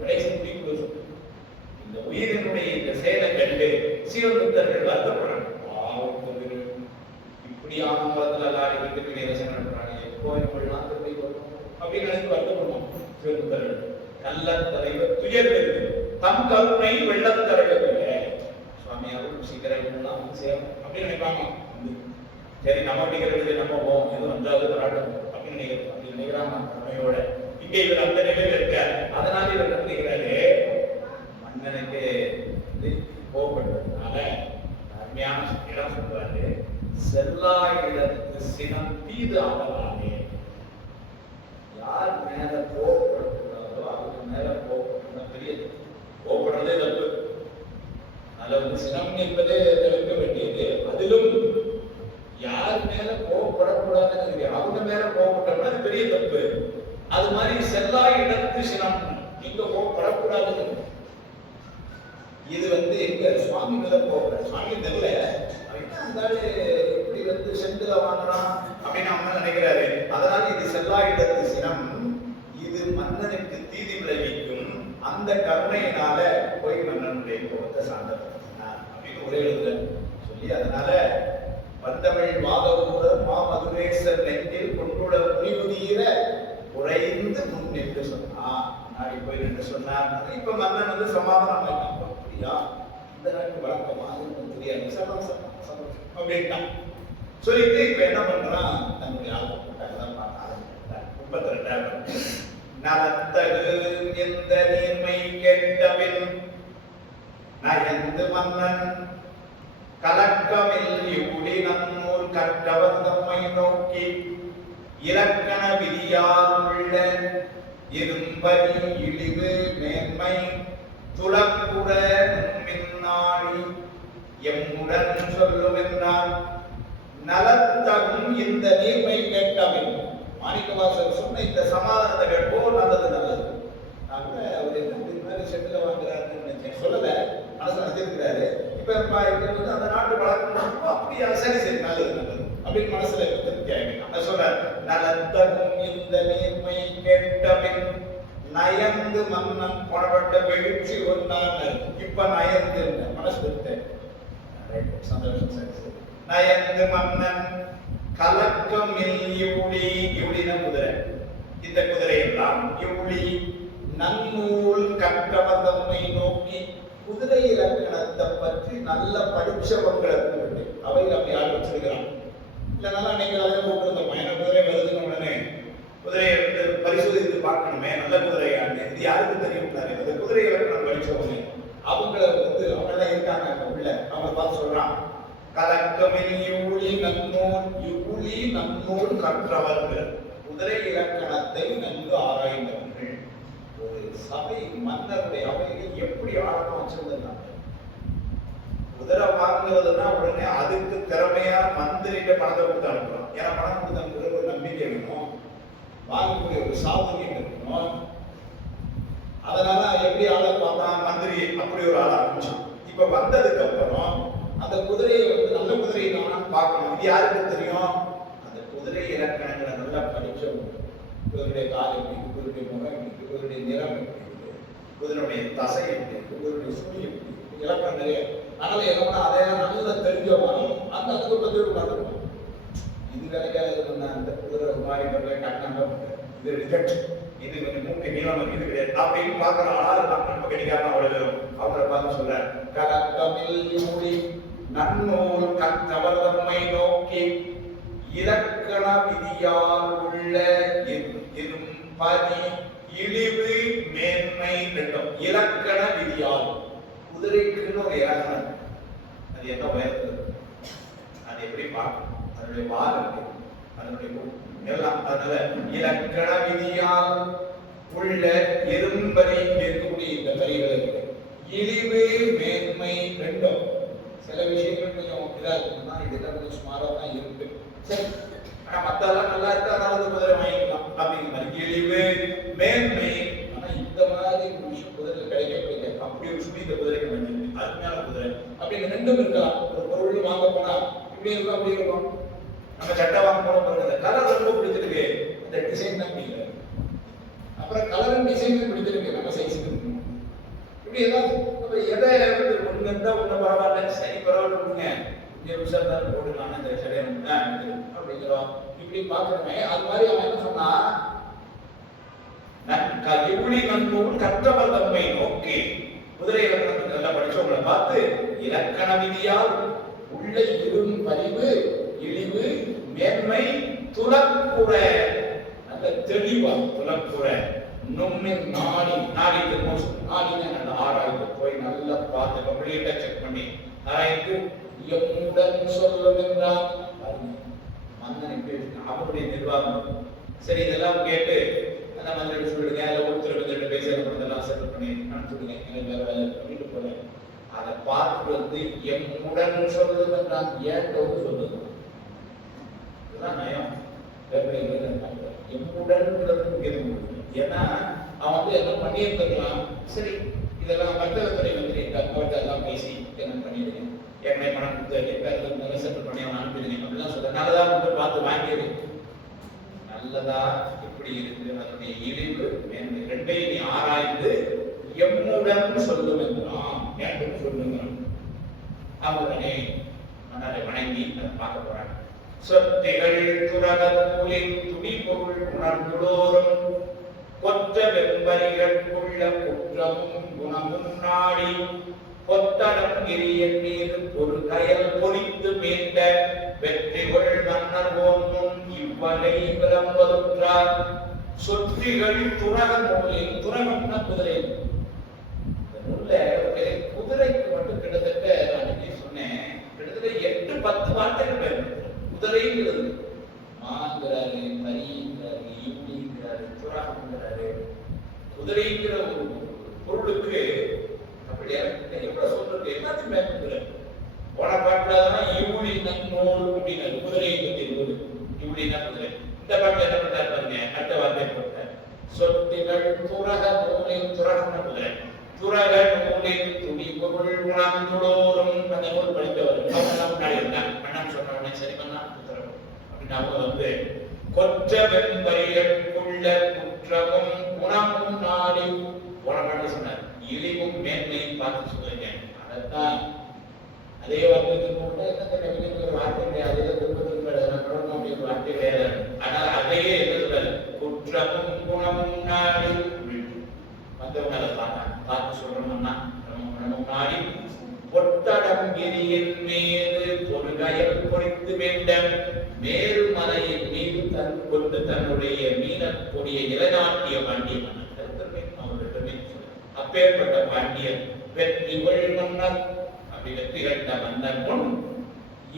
கடைசி இந்த உயிரினுடைய இந்த செயலை கண்டு சிவபக்தர்கள் வருத்தப்படுறாங்க. இப்படி ஆனந்தத்துல எல்லாரும் வீட்டுக்கு நிரசனம் நடத்துறாங்க, எப்போ எப்படிலாம் திருப்பி வரும் அப்படின்னு நினைச்சு வருத்தப்படுவோம். சிவபக்தர்கள் நல்ல தலைவர் துயர் தம் கருணை வெள்ளத் தலைவர் சுவாமி அருள் சீக்கிரம் சேரும் அப்படின்னு நினைப்பாங்க. சரி நம்ம அப்படிங்கிறது நம்ம போவோம், இது வந்தாலும் வராட்டும் அப்படின்னு நினைக்கிறாங்க கருணையோட. இங்கே இவர் அந்த நிலையில் இருக்க, அதனால இவர் நினைக்கிறாரு மன்னனுக்கு கோபப்படுறதுனால அருமையான இடம் சொல்றாரு. செல்லா இடத்து சினம் தீது ஆகலாமே. யார் மேல கோபப்படக்கூடாதோ அவங்க மேல கோபப்பட பெரியது. கோபப்படுறதே தப்பு. அதில் சினம் என்பதே தவிர்க்க வேண்டியது. அதிலும் மேல கோவப்படக்கூடாதுன்னு இருக்கு. அவங்க மேல கோவப்பட்டோம்னா அது பெரிய தப்பு. அது மாதிரி செல்லா இடத்து சினம், இங்க கோவப்படக்கூடாதுன்னு. இது எங்க சுவாமி மேல கோவப்பட, சுவாமி தெரியல இப்படி செண்டுல வாங்கலாம் அப்படின்னு அவங்க நினைக்கிறாரு. அதனால இது செல்லா இடத்து சினம், இது மன்னனுக்கு தீதி விளைவிக்கும். அந்த கருணையினால போய் மன்னனுடைய கோபத்தை சாந்தப்படுத்தினார் அப்படின்னு ஒரே எழுதுல சொல்லி, அதனால வந்தமிழ் மாதவூரர் மாமதுரேசர் நெஞ்சில் கொண்டுள்ள முனிவுதீர குறைந்து முன் நின்று சொன்னார். நாடி போய் நின்று சொன்னார். இப்ப மன்னன் சமாதானம் ஆயிட்டான். அப்படியா, இந்த நாட்டு வழக்கமா தெரியாது அப்படின்ட்டான். சொல்லிட்டு இப்ப என்ன பண்றான், தன்னுடைய ஆல்பம் ஆரம்பித்தார். 32 நலத்தகு எந்த நீர்மை கேட்டபின் நயந்து மன்னன் கலக்கமில் யூடி நம்மூர் கற்றவர் தம்மை நோக்கி இலக்கண விதியால் உள்ள இரும்பரி இழிவு மேன்மை துளக்குட மின்னாடி எம்முடன் சொல்லுமென்றான். நலத்தகும் இந்த நீர்மை கேட்டபின், மாணிக்கவாசகர் சொன்ன இந்த சமாதானத்தை கேட்போ நல்லது நல்லது. நான் கூட அவர் என்ன செட்டில் வாங்குறாருன்னு நினைச்சேன், சொல்லல, மனசு நினைச்சிருக்கிறாரு. இப்ப அந்த நாட்டு வழக்கம் அப்படியா, சரி சரி நல்லது நல்லது அப்படின்னு மனசுல திருப்தியாகிடும். சொல்றாரு, நலத்தகும் இந்த நீர்மை கேட்டபின் நயந்து மன்னன் புறப்பட்ட எழுச்சி ஒன்றான். இப்ப நயந்து மனசு திருப்தி, சந்தோஷம். சரி சரி. நயந்து மன்னன் கலக்கமில் யூடி, யூடின குதிரை, இந்த குதிரை எல்லாம் யூடி நன்னூல் கற்றவர் தம்மை நோக்கி, குதிரை இலக்கணத்தை பற்றி நல்ல படிச்சவங்களை கூப்பிட்டு அவை அப்படி ஆள் வச்சிருக்கிறான். இல்லைனால அன்னைக்கு அதை கூப்பிட்டு பயண குதிரை வருதுன்னு உடனே குதிரையை பரிசோதித்து பார்க்கணுமே, நல்ல குதிரையான்னு இது யாருக்கு தெரியும்? அந்த குதிரை இலக்கணம் படிச்சவங்க அவங்களை அவங்கெல்லாம் இருக்காங்க உள்ள, அவங்க பார்த்து சொல்றான், கலக்கமில் யூழி நன்னூல், யூழி நன்னூல் கற்றவர்கள், குதிரை இலக்கணத்தை நன்கு ஆராய்ந்தவர்கள். ஒரு சபை மன்னருடைய அவையில் எப்படி ஆழமா வச்சிருந்தாங்க. குதிரை வாங்குறதுன்னா உடனே அதுக்கு திறமையா மந்திரிட்ட பணத்தை கொடுத்து அனுப்புறோம். ஏன்னா பணம் கொடுத்து அனுப்புற ஒரு நம்பிக்கை வேணும், வாங்கக்கூடிய ஒரு சாதுரியம் இருக்கணும். அதனால எப்படி ஆளை பார்த்தான் மந்திரி, அப்படி ஒரு ஆளை ஆரம்பிச்சான். இப்ப வந்ததுக்கு அப்புறம் அந்த குதிரையை நல்ல குதிரையை நான் பார்க்கணும். இது யாருக்கு தெரியும்? அந்த குதிரை இலக்கணங்களை நல்லா படிச்சவங்க. குதிரையுடைய கால் எப்படி, குதிரையுடைய முகம் எப்படி, குதிரையுடைய நிறம் எப்படி, குதிரையுடைய தசை எப்படி, குதிரையுடைய சுழி எப்படி, இலக்கணம் நிறைய. அதனால என்ன அதையெல்லாம் நல்லா தெரிஞ்சவங்க அந்த அதுக்கு பத்தி பார்த்துருவோம். இது கிடைக்காது, அந்த குதிரை மாதிரி கட்டினாங்க, இது ரிஜெக்ட், இது கொஞ்சம் மூக்கு நீளம், இது கிடையாது அப்படின்னு பார்க்குற ஆள் நம்ம கிடைக்காம அவ்வளவு. அவங்களை பார்த்து சொல்ற, கலக்கமில் யூழி நன்னூல் கற்றவர் தம்மை நோக்கி இலக்கண விதியால் உள்ள இரும்பரி இழிவு மேன்மை ரெண்டும். இலக்கண விதியால், குதிரைக்குன்னு ஒரு இலக்கணம், அது என்ன உயர்த்து, அது எப்படி பார்க்கணும், அதனுடைய வால் இருக்கு, அதனுடைய எல்லாம். அதனால இலக்கண விதியால் உள்ள இரும்பரி இருக்கக்கூடிய இந்த வரிகளுக்கு இழிவு மேன்மை ரெண்டும். சில விஷயங்கள் கொஞ்சம் இதா இருக்குன்னா இதெல்லாம் கொஞ்சம் சுமாரா தான் இருக்கு, சரி, ஆனா மத்தெல்லாம் நல்லா இருக்கு, அதனால குதிரை வாங்கிக்கலாம் அப்படிங்கிற மாதிரி. இழிவு மேன்மை, ஆனா இந்த மாதிரி ஒரு விஷயம் குதிரை கிடைக்கக்கூடிய அப்படி ஒரு விஷயம் இந்த குதிரைக்கு வாங்கிருக்கு, அருமையான குதிரை அப்படின்னு ரெண்டும் இருக்கலாம். ஒரு பொருள் வாங்க போனா இப்படி இருக்கும் அப்படி இருக்கும். நம்ம சட்டை வாங்க போன பாருங்க, கலர் ரொம்ப பிடிச்சிருக்கு, இந்த டிசைன் தான் பிடிக்கல, அப்புறம் கலரும் டிசைனும் பிடிச்சிருக்கு, நம்ம சைஸுக்கு இப்படி ஏதாவது எதை ஒண்ணு இருந்தா ஒண்ணு பரவாயில்ல, சரி பரவாயில்ல கொடுங்க, இங்கே விசாரணை போடலாம், இந்த சடையை அப்படிங்கிறோம். இப்படி பார்க்கணுமே. அது மாதிரி அவன் என்ன சொன்னா, யூழி நன்னூல் கற்றவர் தம்மை நோக்கி, குதிரை இலக்கணத்தை நல்லா படிச்சவங்களை பார்த்து இலக்கண விதியால் உள்ள இரும் பதிவு இழிவு மேன்மை துலக்குற, நல்ல தெளிவா துலக்குற நுண்ணின் நாடி, நாடி நாடின நல்ல ஆராய்ந்து போய் நல்லா பார்த்து கம்ப்ளீட்டா செக் பண்ணி ஆராய்ந்து எம்முடன் சொல்லும் என்றால் மன்னன் எப்படி அவருடைய நிர்வாகம். சரி, இதெல்லாம் கேட்டு அந்த மந்திரி சொல்லிடுங்க, அதில் ஒருத்தர் பேசுறதெல்லாம் செட்டில் பண்ணி அனுப்பிச்சுடுங்க, எனக்கு வேற வேலை பண்ணிட்டு போறேன். அதை பார்த்து எம்முடன் சொல்லும் என்றால் ஏன் சொல்லுது, அதுதான் நயம். எம்முடன் ஏன்னா அவன் வந்து எல்லாம் பண்ணியிருந்துக்கலாம். சரி, இதெல்லாம் வர்த்தகத்துறை வந்து எங்க அப்பாட்ட எல்லாம் பேசி என்ன பண்ணிடுங்க, ஏற்கனவே பணம் கொடுத்து நல்ல செட்டில் பண்ணி அவன் அனுப்பிடுங்க அப்படிலாம் சொல்ற. நல்லதா மட்டும் பார்த்து வாங்கிடு. நல்லதா எப்படி இருக்கு, அதனுடைய இழிவு மேன்மை ரெண்டையும் நீ ஆராய்ந்து எம்முடன் சொல்லும் என்றான், என்று சொல்லுங்க. அவருடனே மன்னரை வணங்கி அதை பார்க்க போறாங்க. சொத்திகள் துறகூலின் துணி பொருள் உணர்ந்துடோறும் கொற்ற வெம்பரிகளுக்குள்ள குற்றமும் குணமும் நாடி கொத்தடம் கிரியன் மீது ஒரு கயல் பொறித்து மீண்ட வெற்றிகள் மன்னர் போன்றும் இவ்வகை விளம்பதுற்றார். சொத்திகள் துறக நூலில், துறகம்னா குதிரை. குதிரைக்கு மட்டும் கிட்டத்தட்ட நான் சொன்னேன், கிட்டத்தட்ட 8-10 வார்த்தைகள் பயன்படுத்துறேன். குதிரைங்கிறது மாங்கிறாரு, மரிங்கிறாரு, யூனிங்கிறாரு, துறகம்ங்கிறாரு. குதிரைங்கிற ஒரு பொருளுக்கு அப்படியா எப்படி சொல்றது, எல்லாத்தையும் பயன்படுத்துறாரு. போன பாட்டுலதான் யூனி நன்னூல் அப்படின்னாரு குதிரையை பத்தி இருந்தது. யூனினா குதிரை. இந்த பாட்டுல என்ன பண்றாரு பாருங்க, அடுத்த வார்த்தை போட்ட சொத்திகள் துறக நூலின், துறகம்னா குதிரை. துறக நூலின் துணி பொருள் உணர்ந்துடோறும். அந்த நூல் படித்தவர் அவங்க முன்னாடி இருந்தாங்க. மன்னன் சொன்ன உடனே சரி பண்ணா புத்திரம் அப்படின்னு அவங்க வந்து கொற்ற வெண்பரிகளுக்குள்ள குற்றமும் குணமும் நாடி உணர்ந்து சொன்னார். இழிவும் மேன்மையும் பார்த்து சொல்லுங்க. அதைத்தான் அதே வார்த்தைக்கு கூட என்ன ஒரு வார்த்தை கிடையாது, குடும்பத்துக்கு அப்படி ஒரு வார்த்தை கிடையாது. ஆனால் அதையே என்ன சொல்றாரு, குற்றமும் குணமும் நாடி வந்தவங்க அதை பார்த்து சொல்றோம்னா நாடி பொட்டடம் கிரியின் மீது ஒரு கயல் பொறித்து வேண்டம் மேருமலையின் மீது தன் கொண்டு தன்னுடைய மீனக்கூடிய நிலைநாட்டிய பாண்டிய மன்னர் அவர்களிடமே அப்பேற்பட்ட பாண்டியன் வெற்றி மன்னர். அப்படி வெற்றி கண்ட மன்னர் முன்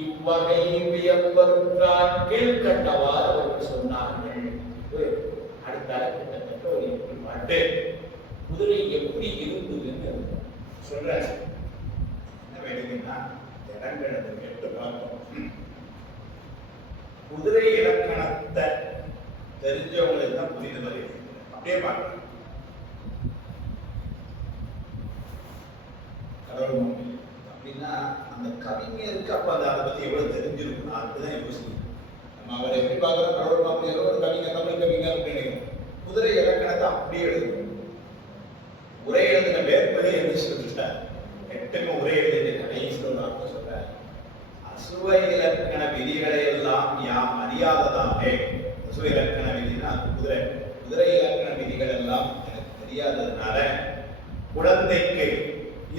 இவ்வகை வியப்பருற்றார் கீழ்கண்டவாறு அவர்கள் சொன்னார்கள். அடுத்த கிட்டத்தட்ட ஒரு பாட்டு குதிரை எப்படி இருந்ததுன்னு சொல்ற. என்ன வேணுங்கன்னா இடங்களை கேட்டு பார்த்தோம். குதிரை இலக்கணத்தை தெரிஞ்சவங்களுக்கு தான் புரிந்த மாதிரி அப்படியே பார்க்கணும். அப்படின்னா அந்த கவிஞருக்கு அப்ப அதை பத்தி எவ்வளவு தெரிஞ்சிருக்கும் அதுதான் யோசிக்கணும். நம்ம அவரை எப்படி பார்க்கிறோம், கடவுள் மாப்பிள்ளையோ ஒரு கவிஞர், தமிழ் கவிஞர் அப்படின்னு குதிரை இலக்கணத்தை அப்படியே எழுதணும். உரை எழுதின வேற்பதை என்று சொல்லிட்டார். 8க்கு உரை எழுதின கடைசியில் ஒரு வார்த்தை சொல்றார், அசுவை இலக்கண விதிகளை எல்லாம் யாம் அறியாததாலே. அசுவை இலக்கண விதினா குதிரை, குதிரை இலக்கண விதிகள் எல்லாம் எனக்கு தெரியாததுனால குழந்தைக்கு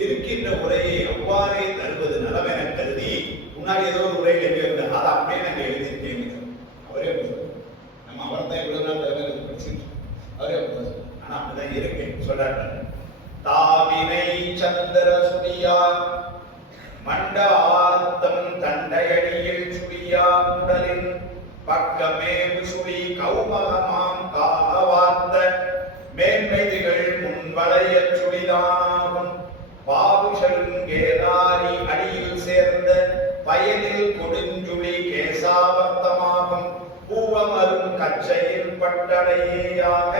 இருக்கின்ற உரையை எவ்வாறே தருவது நலவென கருதி முன்னாடி ஏதோ ஒரு உரை எழுதி அதை அப்படியே நாங்கள் எழுதியிருக்கேன். அவரே நம்ம அவர் தான் இவ்வளவு நாள் தலைவர் படிச்சுட்டு அவரே ஆனா அப்படிதான் இருக்கேன் சொல்றாரு. தாவினை சந்திர சுடியா மண்டாத்தம் தண்டையடியில் சுடியா உடலின் பக்கமேவு சுடி கௌமகமாம் காவார்த்த மேன்மைதிகள் முன்வளைய சுடிதானாகும். பாவுஷருங்கேதாரி அடியில் சேர்ந்த பயனில் கொடுஞ்சுழி கேசாவர்த்தமாகும். பூவமரும் கச்சையில் பட்டடையாக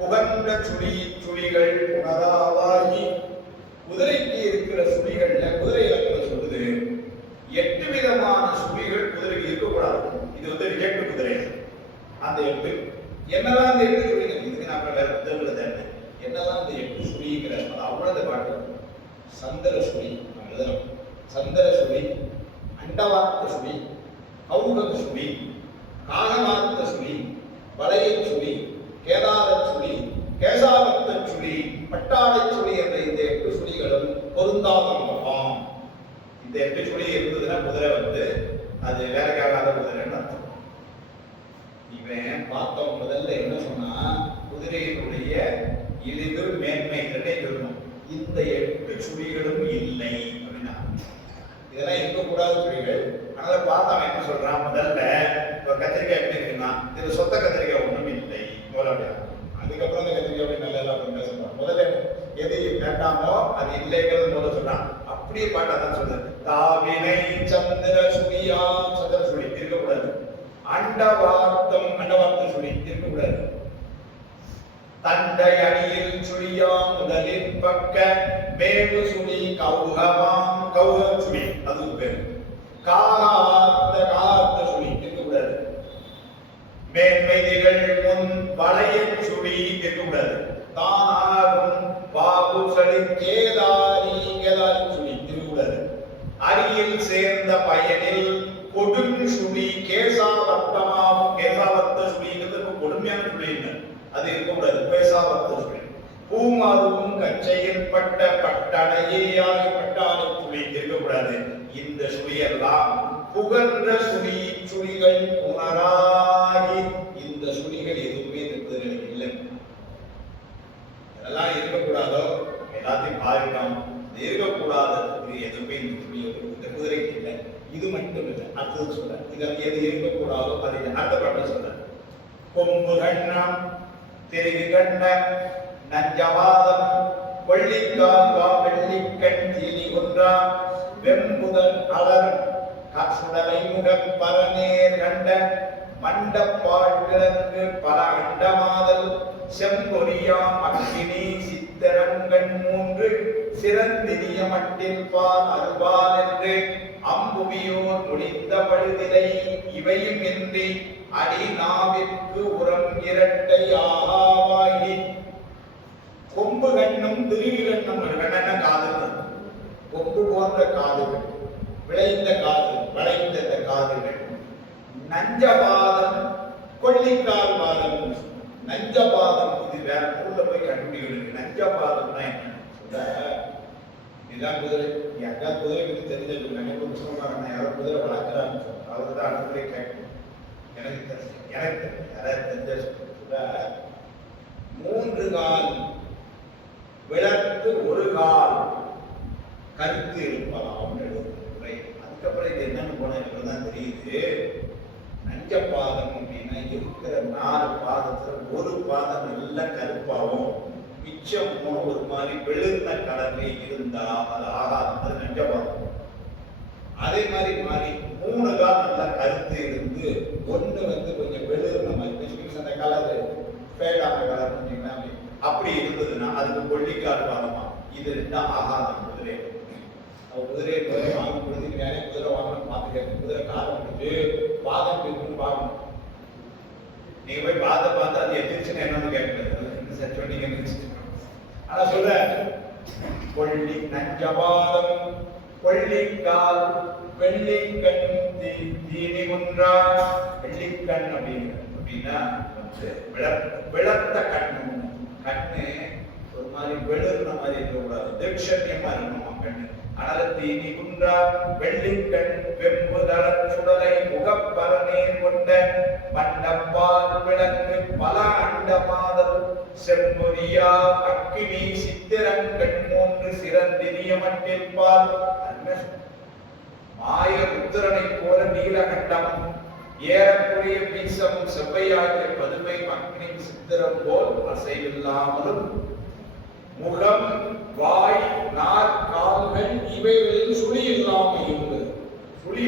புகன்ற சுழிகள் புனராவாகி. குதிரைக்கு இருக்கிற சுழிகள்ல குதிரை இலக்கணம் சொல்லுது 8 விதமான சுழிகள் குதிரைக்கு இருக்கக்கூடாது. இது வந்து ரிஜெக்ட் குதிரை. அந்த 8 என்னதான் இந்த 8 சுழிகள், இதுக்கு நாம வேற புத்தகங்களை தேவை. என்னதான் இந்த 8 சுழிங்கிற அவ்வளவு பாட்டு. சந்திர சுழி எழுதணும். சந்திர சுழி, அண்டவார்த்த சுழி, கௌரவ சுழி, காகவார்த்த சுழி, வளைய சுழி, கேதார சுழி, கேசாவர்த்த சுழி, பட்டாடை சுழி என்ற இந்த 8 சுழிகளும் பொருந்தாதமாம். இந்த 8 சுழி இருந்ததுன்னா குதிரை வந்து அது வேலைக்காகாத குதிரைன்னு அர்த்தம். இவன் பார்த்தவன் முதல்ல என்ன சொன்னா, குதிரையினுடைய இழிவு மேன்மை இரண்டை சொல்லணும். இந்த 8 சுழிகளும் இல்லை அப்படின்னா இதெல்லாம் இருக்கக்கூடாத சுழிகள். அதனால பார்த்தவன் என்ன சொல்றான், முதல்ல ஒரு கத்திரிக்காய் எப்படி இருக்குன்னா இதுல சொத்த கத்திரிக்காய் ஒண்ணும் இல்லை முதல்ல. அதுக்கப்புறம் அந்த கத்திரிக்காய் நல்லா அப்படின்னு சொல்றான். முதல்ல எது வேண்டாமோ அது இல்லைங்கிறது முதல்ல சொல்றான். அப்படியே பாட்டா தான் சொல்றது. தாவினை சந்திர சுழியா, சந்திர சுழி இருக்கக்கூடாது. அண்டவார்த்தம் சுழி இருக்கக்கூடாது. தண்டை அணியில் சுழியா முதலில் பக்க மேவு சுழி கௌகமாம் கௌக சுழி அது பேரு. காலார்த்த சுழி இருக்கக்கூடாது. மேன்மைதிகள் முன் வளைய சுழி இருக்கக்கூடாது. தானாகும் பாபு சளி கேதாரி சுழி இருக்கக்கூடாது. அரியில் சேர்ந்த பயனில் கொடும் சுழி கேசாவர்த்தமாகும். கேசாவர்த்த சுழிங்கிறது கொடுமையான சுழி இல்லை, அது இருக்கக்கூடாது. கேசாவர்த்த சுழி. பூமாதுவும் கச்சையில் பட்ட பட்டணையாய் பட்டாணி சுழி இருக்கக்கூடாது. இந்த சுழியெல்லாம் புகழ்ந்த சுழிகள் புனராகி இந்த சுழிகள் எதுவுமே இருப்பதில்லை இல்லை. இதெல்லாம் இருக்கக்கூடாதோ எல்லாத்தையும் பாதிக்கலாம். இருக்கக்கூடாது எதுவுமே இந்த குதிரைக்கு இல்லை. இது மட்டும் இல்லை, அடுத்தது சொல்ற இதெல்லாம் எது இருக்கக்கூடாதோ அது அடுத்த பாட்டு சொல்ற. கொம்பு கண்ணம் திரிகு கண்ண நஞ்சவாதம் கொள்ளிக்கால் வெள்ளிக்கண் தீனி ஒன்றா வெம்புதல் அலர் சுடலை முகம் பரநேர் கண்ட மண்டப்பாழ்கிழங்கு பல அண்டமாதல் செம்பொரியாம் அக்கினி சித்தரங்கண் மூன்று சிறந்திரிய மட்டில் பால் அருவால் என்று அம்புவியோர் முடிந்த பழுதிலை இவையும் இன்றி அடி நாவிற்கு உரம் இரட்டை ஆகாவாகி. கொம்பு கண்ணும் திரிகு கண்ணும் கண்ணன காதுகள், கொம்பு போன்ற காதுகள், விளைந்த காது வளைந்த காதுகள். நஞ்சபாதம் கொள்ளிக்கால் பாதம். நஞ்சபாதம் இது வேற ஊர்ல போய் கண்டுபிடிக்கிறது. நஞ்சபாதம்னா என்ன சொல்ற? இதான் குதிரை. எங்க குதிரை பத்தி தெரிஞ்சது நினைப்பு புத்தகமாக யாரோ குதிரை வளர்க்கிறான்னு சொல்ற அவரு தான் அனுப்புரை கேட்கணும். எனக்கு தெரிஞ்ச சொல்ற மூன்று கால் விளக்கு ஒரு கால் கருத்து இருப்பதாம் உரை. அதுக்கப்புறம் இது என்னன்னு போன எனக்கு தான் தெரியுது. நஞ்ச பாதம் அப்படின்னா இருக்கிற 4 பாதத்துல ஒரு பாதம் நல்ல கருப்பாவும் மிச்சம் 3 ஒரு மாதிரி வெளுத்த கலர்ல இருந்தா அது ஆகாரம், அது நஞ்ச பாதம். அதே மாதிரி மாறி 3 கால் நல்லா கருத்து இருந்து ஒண்ணு கொஞ்சம் வெளுத்த மாதிரி அந்த கலர் ஃபேடான கலர் அப்படி இருந்ததுன்னா அதுக்கு கொள்ளிக்கால் பாதமா. இது 2 ஆகாரம். குதிரையை வாங்கும் பொழுது நிறைய குதிரை வாங்கணும் பார்த்துக்க. குதிரை காலம் முடிஞ்சு பாதம் இருக்குன்னு பார்க்கணும். நீங்க போய் பார்த்து அது எதிர்ச்சுன்னு என்னன்னு கேட்கறது. ஆனா சொல்ற கொள்ளி நஞ்சபாதம் கொள்ளிக்கால் வெள்ளிக்கண் தீனி ஒன்றா. வெள்ளிக்கண் அப்படின்னா விளத்த கண்ணு. கண்ணு ஒரு மாதிரி வெளுற மாதிரி இருக்கக்கூடாது, தீட்சண்யமா இருக்கணும் கண்ணு. அனலத்தீனி குன்றா வெள்ளிக்கண் வெம்புதள சுடலை முகப்பரநீர் கொண்ட மண்டப்பால் விளக்கு பல அண்டமாதல் செம்பொரியா அக்கினி சித்திரங்கண் மூன்று சிறந்தினிய மட்டிற்பால். மாய ருத்திரனை போல நீலகண்டம் ஏறக்குறைய பீசம் செவ்வையாகிய பதுமை அக்னி சித்திரம் போல் அசைவில்லாமலும் முகம் வாய் நார் கால்கள் இவைகளில் சுழி இல்லாமல் இருந்தது. சுழி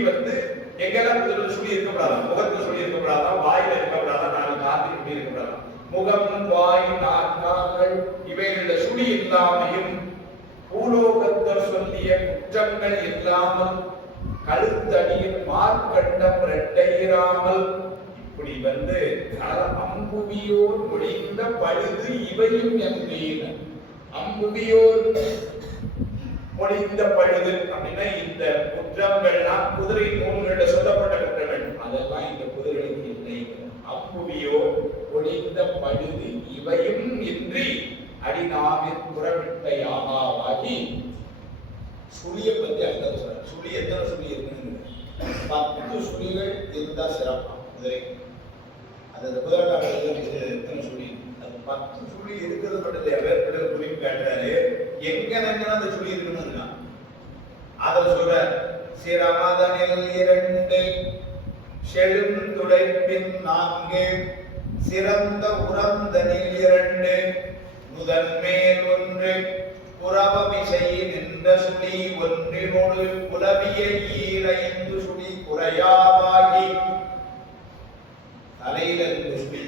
எங்கெல்லாம் சுழி இருக்கக்கூடாது. முகத்தில் சுழி இருக்கக்கூடாதா, வாயில இருக்கக்கூடாதா, 4 காத்தில் இப்படி இருக்கக்கூடாது. முகம் வாய் நார் கால்கள் இவைகளில் சுழி இல்லாமையும் பூலோகத்தர் சொல்லிய குற்றங்கள் இல்லாமல் கழுத்தடியில் மார்க்கண்டம் ரெட்டையிராமல் இப்படி அம்புவியோர் முடிந்த பழுது இவையும் என்பீன. அம்புவியோர் முடிந்த பழுது அப்படின்னா இந்த குற்றங்கள்லாம் குதிரை நூல்களில் சொல்லப்பட்ட குற்றங்கள் அதெல்லாம் இந்த குதிரைக்கு இல்லை. அம்புவியோர் முடிந்த பழுது இவையும் இன்றி அடிநாவிற் புறவிட்டை ஆகாவாகி. சுழியை பத்தி அடுத்த சொல்ற. சுழி எத்தனை சுழி இருக்குன்னு 10 சுழிகள் இருந்தா சிறப்பா குதிரை. அது குதிரைக்காரர்கள் எத்தனை சுழி? அது 10 சுழி இருக்கிறது மட்டும் இல்லையா? வேறு குறிப்பு கேட்டாரு எங்க அந்த சுழி இருக்குன்னு இருக்கான். அதை சொல்ற சிரமதனில் 2 செழுந்துடைப்பின் 4 சிறந்த உறந்தனில் 2 முதன் மேல் 1 புறவமிசை நின்ற சுழி 1 புலவிய 5 சுழி குறையாவாகி. தலையில 2 சுழி,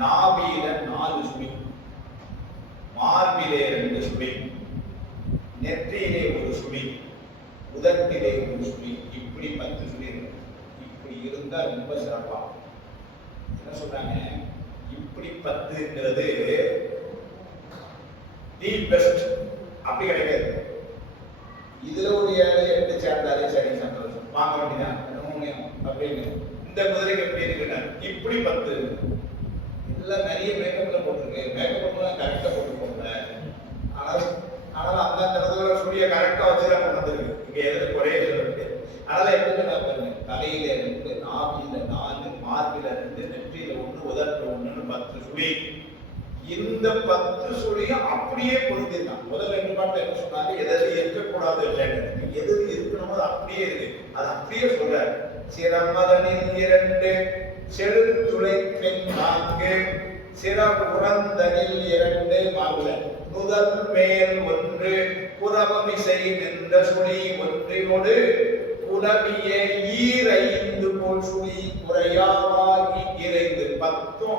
நாபியில 4 சுழி, மார்பிலே 2 சுழி, நெற்றியிலே 1 சுழி, உதட்டிலே 1 சுழி, இப்படி 10 சுழி இருக்கு. இப்படி இருந்தா ரொம்ப சிறப்பா. என்ன சொல்றாங்க, இப்படி 10ங்கிறது தி பெஸ்ட். அப்படி கிடையாது. இதுல ஒரு 7 8 சேர்ந்தாலே சரி, சந்தோஷம், வாங்க வேண்டியதான் அப்படின்னு. இந்த குதிரைக்கு எப்படி இருக்குன்னா இப்படி 10. இதெல்லாம் நிறைய மேக்கப்ல போட்டிருக்கு. மேக்கப் கரெக்டா போட்டு போங்க. ஆனால் அந்த இடத்துல சூரிய கரெக்டா வச்சுதான் கொண்டு வந்துருக்கு. இங்க எதுக்கு குறைய சொல்லிருக்கு. அதனால எப்படி நான் பாருங்க, தலையில 2, நாபியில 4, மார்பில 2, நெற்றியில 1, உதட்டு 1ன்னு 10 சுழி. இந்த 10 சுழியும் அப்படியே கொடுத்திருக்கான். முதல் 2 பாட்டுல என்ன சொன்னாங்க, எதாவது இருக்கக்கூடாது இல்லைன்னு. எது இருக்கணுமோ அது அப்படியே இருக்கு. அது அப்படியே சொல்ற. சிரமதனில் 2, செழுத்துளை பெண் 4, சிரபுரந்தனில் 2 மாவுல முதல் மேல் 1, புறவமிசை நின்ற சுழி ஒன்றினோடு புலவிய 5 போல் சுழி குறையாவாகி இறைந்து 10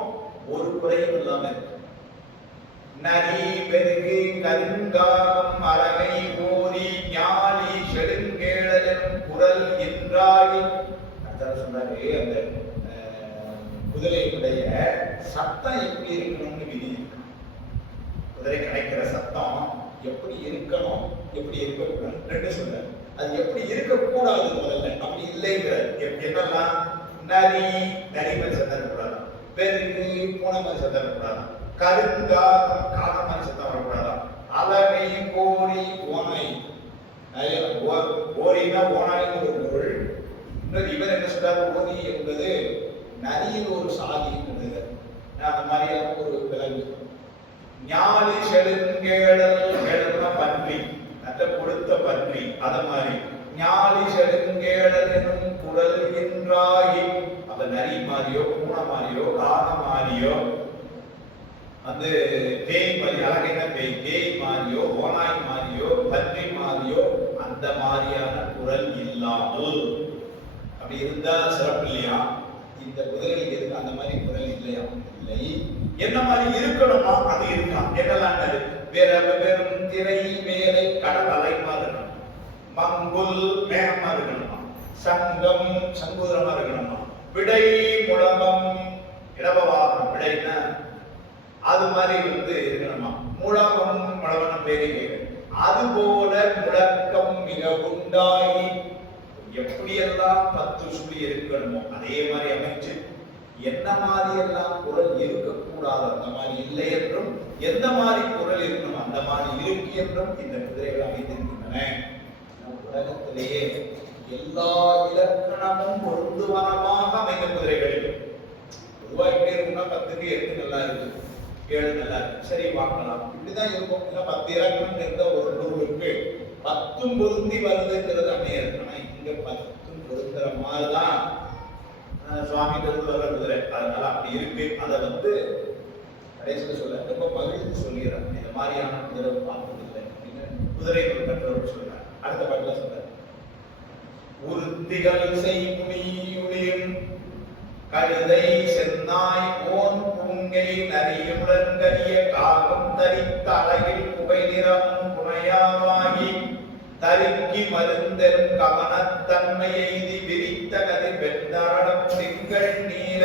ஒரு குறையும் இல்லாம இருக்கு. நரி பெருகு கருங்காகம் அரகை ஓரி ஞாலி செடுங்கேழலும் குரல் என்றாகி சொன்னாரு. அந்த குதிரையுடைய சத்தம் எப்படி இருக்கணும்னு விதி. குதிரை கிடைக்கிற சத்தம் எப்படி இருக்கணும், எப்படி இருக்கக்கூடாது 2 சொல்ற. அது எப்படி இருக்கக்கூடாது முதல்ல, அப்படி இல்லைங்கிற. என்னெல்லாம், நரி மாதிரி சத்தம் இருக்கக்கூடாது, பெருகு பூனை மாதிரி சத்தம் இருக்கக்கூடாது, கருங்காகம் காக மாதிரி சத்தம் வரக்கூடாது, அலகை கோரி ஓனை. ஓரினா ஓனாய்னு ஒரு பொருள். இன்னொரு இவர் என்ன சொல்றாரு, ஓரி என்பது நரியில் ஒரு சாதி என்பது. அந்த மாதிரியான ஒரு விலங்கு. ஞாலி செடுங்கேடல், கேடல்னா பன்றி, நல்ல கொடுத்த பன்றி. அத மாதிரி ஞாலி செடுங்கேடல் என்னும் குரல் என்றாகி, அந்த நரி மாதிரியோ பூனை மாதிரியோ காக மாதிரியோ அந்த பேய் மாதிரி, அழகைனா பேய், பேய் மாதிரியோ ஓனாய் மாதிரியோ பன்றி மாதிரியோ அந்த மாதிரியான குரல் இல்லாமல் அப்படி இருந்தா சிறப்பு இல்லையா? இந்த குதிரைக்கு இருக்கு அந்த மாதிரி குரல் இல்லையா? இல்லை. என்ன மாதிரி இருக்கணுமா? அது இருக்கான். என்னெல்லாம் வெறும் திரை வேலை கடல் அலைமா இருக்கணும், மங்குல் மேகமா இருக்கணுமா, சங்கம் சங்குதிரமா இருக்கணுமா, விடை முழமம் இடபவாகம், விடைன்னா அது மாதிரி இருக்கணுமா, முழமம் முழவனம் பேரை அது போல முழக்கம் மிக உண்டாகி எப்படியெல்லாம் 10 சுழி இருக்கணுமோ அதே மாதிரி அமைச்சு, என்ன மாதிரி எல்லாம் குரல் இருக்கக்கூடாது அந்த மாதிரி இல்லை என்றும், எந்த மாதிரி குரல் இருக்கணும் அந்த மாதிரி இருக்கு என்றும் இந்த குதிரைகள் அமைந்திருக்கின்றன. உலகத்திலேயே எல்லா இலக்கணமும் பொருந்துவனமாக அமைந்த குதிரைகளில் பொதுவாக இப்படி இருக்குன்னா 10க்கு 8 நல்லா இருக்கு, 7 நல்லா இருக்கு, சரி வாங்கலாம், இப்படிதான் இருக்கும். 10 இலக்கணம் இருந்த ஒரு 100 இருக்கு, 10 பொருந்தி வருதுங்கிறது அமையாது. ஆனா இங்க 10 பொருந்துற மாதிரிதான் சுவாமி வர குதிரை, அதனால அப்படி இருக்கு. அதை கடைசியில் சொல்ல ரொம்ப மகிழ்ச்சி சொல்லிடுறாங்க. இந்த மாதிரியான குதிரை பார்த்ததில்லை அப்படின்னு குதிரை கற்றவர் சொல்றாங்க. அடுத்த பாட்டுல சொல்ற, உறுத்திகள் செய்முனியுளியும் கழுதை சென்னாய் ஓன் பூங்கை நரியுடன் கரிய காகம் தரித்த அழகில் புகை நிறமும் புனையாவாகி தருக்கி மருந்தெரும் கவனத்தன்மை எய்தி விரித்த கதிர் வெண்தரடம் திங்கள் நீல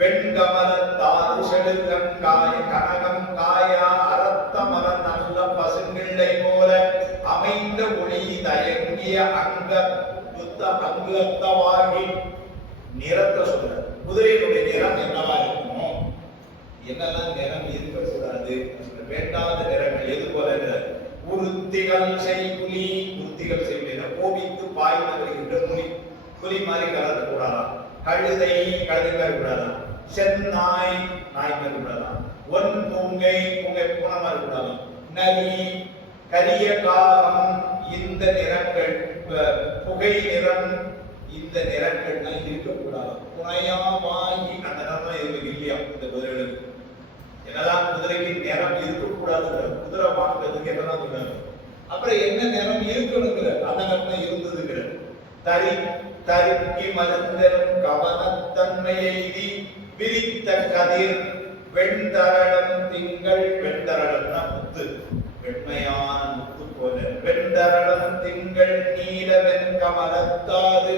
வெண்கமலத்தாறு செடுகங்காய கனகம் காயா அரத்த மலர் நல்ல பசுங்கிள்ளை போல அமைந்த ஒளி தயங்கிய அங்கத்தவாகி நிறத்தை சொல்ற. குதிரையினுடைய நிறம் என்னவா இருக்குமோ, என்னெல்லாம் நிறம் இருக்கக்கூடாது, வேண்டாத நிறங்கள் எது போல உறுத்திகள் செய்குலி, உறுத்திகள் செய்ய கோபித்து பாய்ந்து வருகின்ற புலி, புலி மாதிரி கலந்து கூடாதான், கழுதை கழுதை மாதிரி கூடாதான், சென்னாய் நாய் மாதிரி கூடாதான், ஒன் பூங்கை பூங்கை பூனை மாதிரி கூடாதான், நரி கரிய காகம், இந்த நிறங்கள் புகை நிறம் இந்த நிறங்கள்லாம் இருக்கக்கூடாது. புனையாமாகி அந்த நிறம் இருக்கு இல்லையா இந்த குதிரைகளுக்கு. என்னதான் குதிரைக்கு நிறம் இருக்கக்கூடாது, குதிரை வாங்குறதுக்கு என்னதான் சொல்றாங்க. அப்புறம் என்ன நிறம் இருக்கணுங்கிற அந்த நிறம் இருந்ததுங்கிற. தரி தருக்கி மருந்தரும் கவனத்தன்மையை விரித்த கதிர் வெண்தரளம் திங்கள். வெண்தரளம்னா முத்து, வெண்மையான முத்து போல. வெண்தரளம் திங்கள் நீல வெண்கமலத்தாது,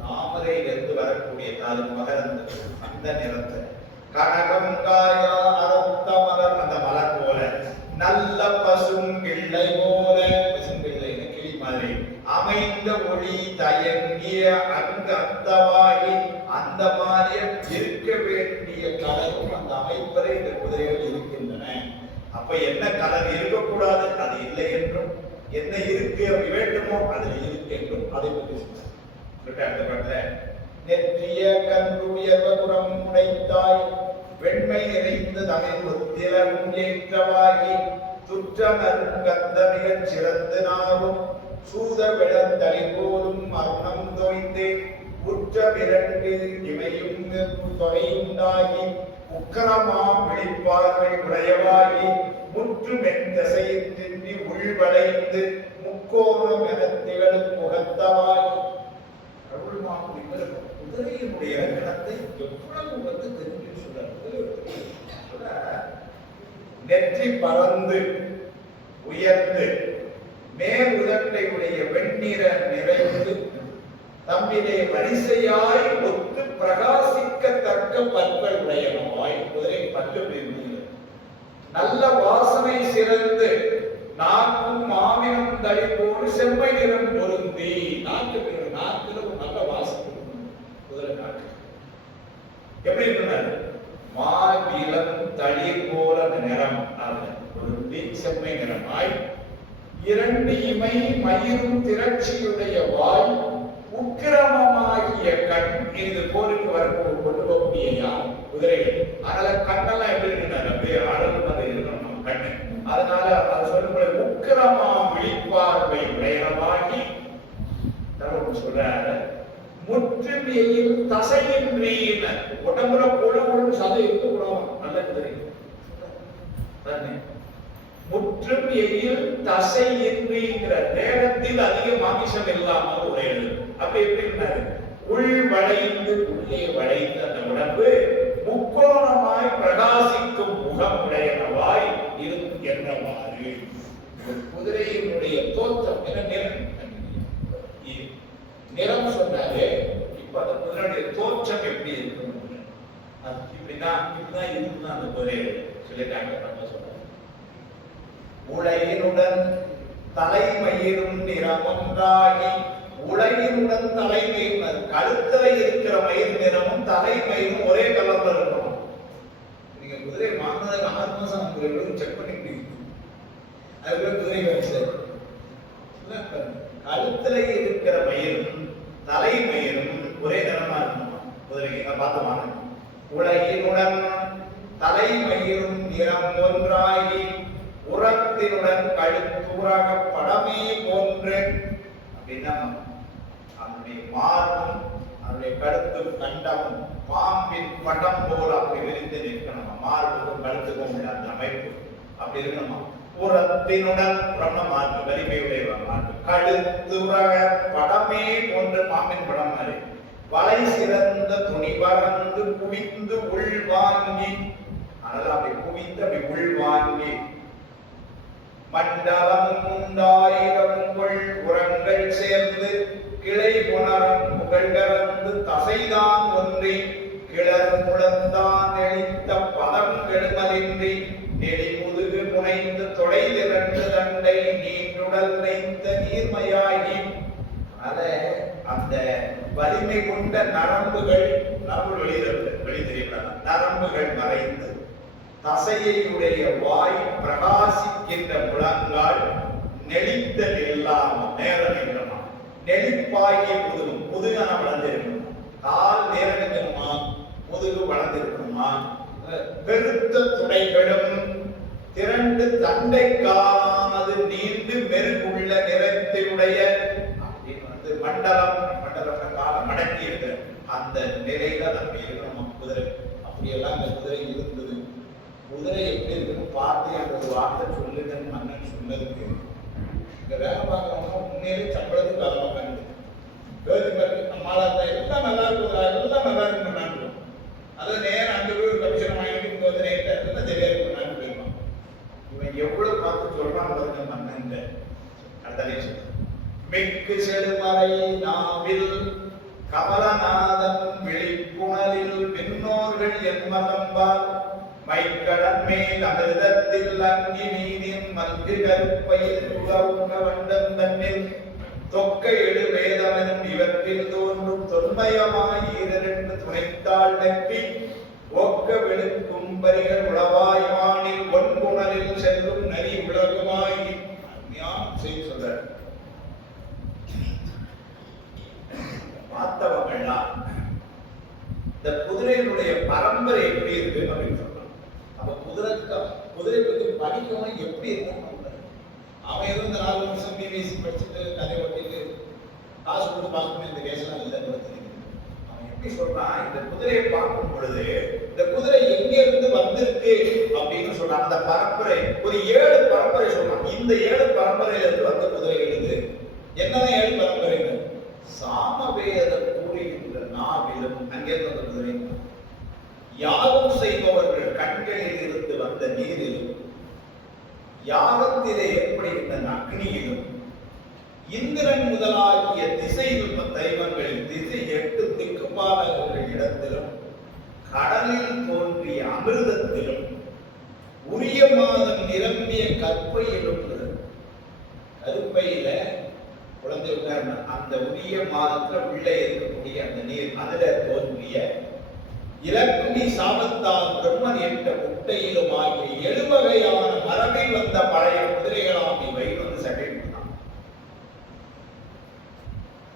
தாமரையிலிருந்து வரக்கூடிய தாது மகரந்தது, அந்த நிறத்தை. கனகம் காயா அரத்த மலர், அந்த மலர் போல. நல்ல பசும் கிள்ளை போல, பசும் கிள்ளை கிளி மாதிரி. அமைந்த ஒளி தயங்கிய அங்கு அந்தவாகி, அந்த மாதிரி இருக்க வேண்டிய கலரும் அந்த அமைப்பதை இந்த குதிரைகள் இருக்கின்றன. அப்ப என்ன கலர் இருக்கக்கூடாது அது இல்லை என்றும், என்ன இருக்கு அப்படி வேண்டுமோ அதில் இருக்கு என்றும் அதை பற்றி சொல்லிட்டு நெற்றிய கன்றுயர்வபுரம் உடைத்தாய் வெண்மை நிறைந்து தமிழ் ஒத்திலும் ஏற்றவாகி துற்ற நறுங்கந்த மிகச் சிறந்து நாவும் சூத விளந்தளி போலும் மரணம் தோய்ந்து உற்ற பிறண்டு இமையும் தொகையுண்டாகி உக்கரமாம் விழிப்பார்வை உடையவாகி முற்று மென்தசையின்றி உள்வளைந்து முக்கோணம் என திகழும் முகத்தவாகி. குதிரையினுடைய இலக்கணத்தை எவ்வளவு தெரிஞ்சு சொல்ல, நெற்றி பறந்து உயர்ந்து மேல் உதட்டையுடைய வெண்ணிற நிறைந்து தம்மிலே வரிசையாய் ஒத்து பிரகாசிக்கத்தக்க பற்கள் உடையனவாய். குதிரை பல்லு பெருந்தீர்கள். நல்ல வாசனை சிறந்து நாக்கும் மாவினம் தளிப்போடு செம்மை நிறம் பொருந்தி. நாக்குல ஒரு நல்ல வாசனை குதிரை நாக்கு எப்படி இருக்கிறார்? மாவிலம் தளிர் போல நிறம் பொருந்தி செம்மை நிறமாய். இரண்டு இமை மயிரும் திரட்சியுடைய வாய் உக்கிரமமாகிய கண். இது போருக்கு வரக்கூடிய கொண்டு போகக்கூடிய யார் குதிரைகள். அதனால கண்ணெல்லாம் எப்படி இருக்கிறார்? அப்படியே ஆழமாக இருக்கணும் நம்ம கண்ணு. அதனால அது சொல்லும்போது உக்கிரமா விழிப்பார்வை உடையனமாகி சொல்றாரு. முற்றுமையில் தசையின்றி, உடம்புல கொழுவும் சதை இருக்கக்கூடாது. நல்ல குதிரை முற்றும் எயில் தசை இன்றிங்கிற நேரத்தில் அதிக மாமிசம் இல்லாமல் உடையது. அப்ப எப்படி இருந்தாரு? உள் வளைந்து உள்ளே வளைந்து அந்த உடம்பு முக்கோணமாய் பிரகாசிக்கும் முகம் உடையனவாய் என்னவாறு. குதிரையினுடைய தோற்றம் என்ன நிறம்? நிறம் சொன்னாரு. இப்ப அந்த குதிரையுடைய தோற்றம் எப்படி இருக்கும்? இப்படிதான் இருக்குன்னு அந்த குதிரை சொல்லிட்டாங்க. உலகினுடன் தலைமயிரும் நிறமொன்றாகி, உலகினுடன் தலைமயிர் கழுத்துல இருக்கிற மயிர் நிறமும் தலைமயிரும் ஒரே கலர்ல இருக்கணும். நீங்க குதிரை வாங்கினதுக்கு 6 மாசம் உங்களுக்கு செக் பண்ணிட்டு அதுக்குள்ள குதிரை வரிசை. கழுத்துல இருக்கிற மயிரும் தலைமயிரும் ஒரே நிறமா இருக்கணும் குதிரைக்கு. பார்த்து வாங்க. உலகினுடன் தலைமயிரும் நிறம் ஒன்றாகி உரத்தினுடன் கழுத்தூராக படமே போன்று அப்படின்னா அதனுடைய மார்பும் அதனுடைய கழுத்து கண்டமும் பாம்பின் படம் போல் அப்படி விரிந்து நிற்கணுமா. மார்புக்கும் கழுத்துக்கும் உள்ள அந்த அமைப்பு அப்படி இருக்கணுமா. புறத்தினுடன் மார்பு வலிமையுடைய மார்பு கழுத்துராக படமே போன்று பாம்பின் படம் மாதிரி வலை சிறந்த துணி பறந்து குவிந்து உள் வாங்கி, அதனால அப்படி குவிந்து அப்படி உள் வாங்கி மண்டலம் உண்டாயிரங்கள் உரங்கள் சேர்ந்து கிளை புணரம் புகழ்கறந்து தசைதான் ஒன்றி கிளர் முழந்தான் நெளித்த பதம் கெடுமலின்றி நெடி முதுகு புனைந்து தொடை திரண்டு தண்டை நீண்டுடல் நைத்த நீர்மையாகி. அந்த வலிமை கொண்ட நரம்புகள் வெளி தெரியப்படாது. நரம்புகள் மறைந்து தசையுடைய வாய் பிரகாசிக்கின்ற முழங்கால் நெளித்தல் இல்லாமல் நேர நிற்கணுமா. நெளிப்பாகிய முதுகன வளர்ந்திருக்கணுமா. கால் நேர நிற்கணுமா, முதுகு வளர்ந்திருக்கணுமா. பெருத்த துடைகளும் திரண்டு தண்டை காலானது நீண்டு மெருகுள்ள நிறத்தினுடைய அப்படின்னு மண்டலம் காலம் மடக்கி இருக்கு. அந்த நிலையில நம்ம இருக்கணும் குதிரை. அப்படியெல்லாம் அந்த குதிரை இருந்தது. குதிரை எப்படி இருக்குன்னு பார்த்து அந்த ஒரு வார்த்தை சொல்லுங்கன்னு மன்னன் சொன்னதுக்கு இங்க வேலை பார்க்கறவங்க உண்மையிலே சம்பளத்துக்கு வேலை பார்க்காங்க. அம்மா மண்ணின்ற அடுத்த மிக்கு செடுமறை நாவில் கமலநாதன் விழிப்புணலில் பின்னோர்கள் என்மதம்பால் மைக்கடன் மேல் அமிர்தத்தில் அங்கி நீரின் மல்கு கருப்பையில் உங்க வண்டம் தன்னில் தொக்க எழு வேதமெனும் இவற்றில் தோன்றும் தொன்மயமாய் ஈரரென்று துணைத்தாள் நெற்றி ஒக்க வெளுக்கும் பரிகள் உளவாய்மானில் ஒன்புணரில் செல்லும் நரி உலகுமாய் செய்து சொல்ற பார்த்தவங்கள்லாம் இந்த குதிரையினுடைய பரம்பரை எப்படி இருக்கு அப்படின்னு சொல்றான். அப்ப குதிரை பத்தி படிக்கணும் எப்படி இருக்கும். அவன் எதுவும் இந்த 4 வருஷம் பிபிசி படிச்சுட்டு கதை ஒட்டிட்டு காசு கொடுத்து பாஸ் பண்ணி இந்த கேஸ்லாம் இல்லை. அவன் எப்படி சொல்றான், இந்த குதிரையை பார்க்கும் பொழுது இந்த குதிரை எங்க இருந்து வந்திருக்கு அப்படின்னு சொல்றான். அந்த பரம்பரை ஒரு 7 பரம்பரை சொல்றான். இந்த 7 பரம்பரையில இருந்து வந்த குதிரைகள் இது. என்னதான் 7 பரம்பரைகள்? சாமவேத கூறுகின்ற நாவிலும் அங்கிருந்து வந்த குதிரை, யாகம் செய்பவர்கள் கண்களில் இருந்து வந்த நீரிலும், யாகத்திலே ஏற்படுகின்ற அக்னியிலும், இந்திரன் முதலாகிய திசையில் தெய்வங்களின் திசை 8 திக்குபாலகர்கள் இடத்திலும், கடலில் தோன்றிய அமிர்தத்திலும், உரிய மாதம் நிரம்பிய கற்பையிலும், கருப்பையில குழந்தை உட்கார்ந்த அந்த உரிய மாதத்துல உள்ளே இருக்கக்கூடிய அந்த நீர் அதுல தோன்றிய இலக்குமி சாபத்தால் பிரம்மன் என்ற முட்டையிலும் ஆகிய 7 வகையான மரபில் வந்த பழைய குதிரைகளாம் இவை வந்து சட்டைதான்.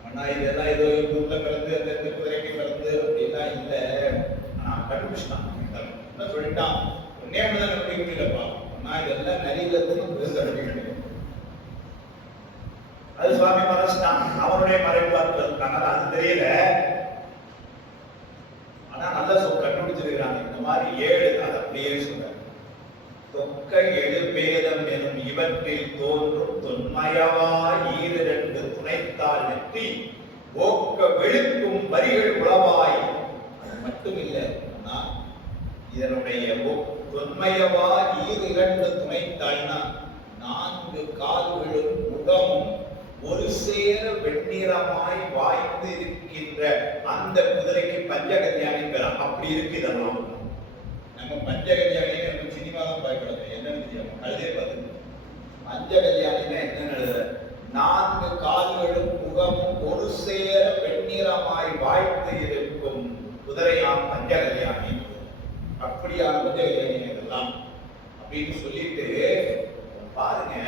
ஆனா இதெல்லாம் ஏதோ ஊர்ல பிறந்து அந்த குதிரைக்கு பிறந்து அப்படிலாம் இல்லை. நான் கண்டுபிடிச்சிட்டான். என்ன சொல்லிட்டான், நேமதான் கண்டுபிடிக்கலப்பா. நான் இதெல்லாம் நரியிலிருந்து அது சுவாமி மறைச்சிட்டான். அவருடைய மறைவார்கள் இருக்காங்க, அது தெரியல. ஆனா நல்ல கண்டுபிடிச்சிருக்கிறாங்க. இந்த மாதிரி 7 அது அப்படியே சொல்ற தொக்க எழு பேதம் எனும் இவற்றில் தோன்றும் தொன்மயவாய் ஈரிரண்டு துணைத்தால் நெற்றி ஓக்க வெளுக்கும் வரிகள் உளவாய். அது மட்டும் இல்லை, இதனுடைய தொன்மயவாய் ஈரிரண்டு துணைத்தாள்னா 4 கால்களும் முகமும் ஒரு சேர வெண்ணிறமாய் வாய்ந்து இருக்கின்ற அந்த குதிரைக்கு பஞ்சகல்யாணி பெறாம். அப்படி இருக்கு. இதெல்லாம் நம்ம பஞ்சகல்யாணி நம்ம சினிமா தான் பயப்படுது. என்னன்னு தெரியும், கழுதே பார்த்து பஞ்சகல்யாணின்னா என்னன்னு 4 கால்களும் முகமும் ஒரு சேர வெண்ணிறமாய் வாய்ந்து இருக்கும் குதிரையாம் பஞ்சகல்யாணி. அப்படியான பஞ்சகல்யாணி இதெல்லாம் அப்படின்னு சொல்லிட்டு பாருங்க.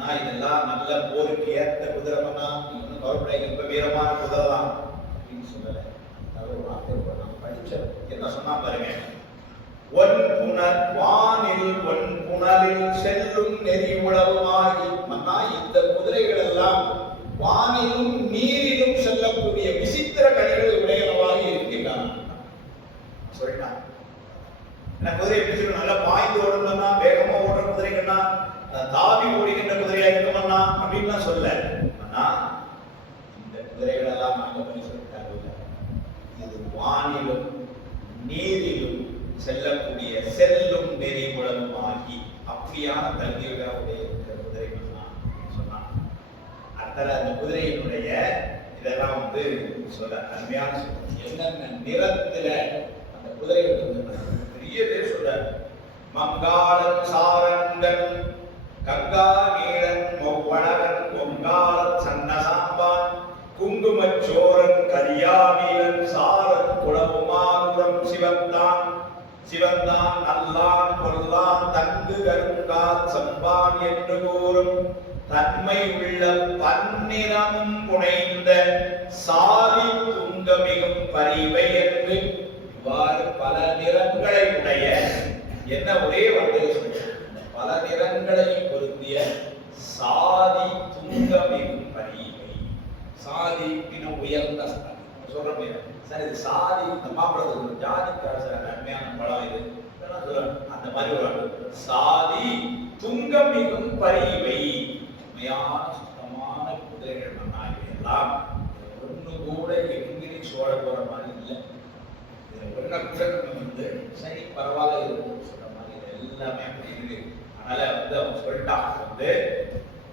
ஆனா இதெல்லாம் நல்ல போருக்கு ஏற்ற குதிரைனா இன்னும் கவலைப்படாது, ரொம்ப வீரமான குதிரை தான் அப்படின்னு சொல்லல. ஒரு வார்த்தை நான் படிச்சேன். என்ன சொன்னா பாருங்க, வானில் புனலில் செல்லும் நெறி உளவுமாகி. இந்த குதிரைகள் எல்லாம் வானிலும் நீரிலும் செல்லக்கூடிய விசித்திர கனிகளை உடையவமாக இருக்கின்றன சொல்லிட்டான். குதிரை எப்படி சொல்லணும், நல்லா பாய்ந்து ஓடணும்னா, வேகமா ஓடுற குதிரைகள்னா, தாவி ஓடுகின்ற குதிரையா இருக்கணும்னா அப்படின்னு சொல்ல. ஆனா இந்த குதிரைகள் எல்லாம் நாங்க பண்ணி சொல்லிட்டாங்க, இது வானிலும் நீரிலும் செல்லக்கூடிய செல்லும் நெறி குளமாகி அப்படியான தகுதியுடைய குதிரைகள் தான் சொன்னான். அத்தனை அந்த குதிரையினுடைய இதெல்லாம் வந்து சொல்ல அருமையான என்னென்ன நிறத்துல அந்த குதிரைகள் வந்து பெரிய பேர் சொல்ற. மங்காளன் சாரங்கன் கங்கா நீளன் மொவ்வளவன் பொங்காளன் சன்னசாம்பான் குங்குமச்சோரன் கரியாமீலன் சாரன் குளவுமாகுரம் சிவந்தான் நல்லான் கொல்லான் தங்கு கருங்கால் சம்பான் என்று கூறும் தன்மை உள்ள பன்னிறமும் புனைந்த சாதி துங்கமிகும் பரிவை என்று இவ்வாறு பல நிறங்களை உடைய என்ன ஒரே வார்த்தையை சொல்ற, பல நிறங்களை பொருந்திய சாதி துங்கமிகும் பரிவை. சாதி உயர்ந்த சொல்றோம் சார், இது சாதி இந்த மாப்பிளத்துக்கு ஜாதிக்கார நன்மையான பழம் இது சொல்றேன். அந்த மாதிரி ஒரு சாதி துங்கமிகும் பரிவை உண்மையான சுத்தமான குதிரைகள் எல்லாம் ஒண்ணு கூட எங்கிரி சோழ போற மாதிரி இல்லை. ஒன்ன கூட வந்து சரி பரவாயில்ல இருக்கும் சொல்ற மாதிரி எல்லாமே அப்படி இருக்கு. அதனால அவன் சொல்லிட்டான்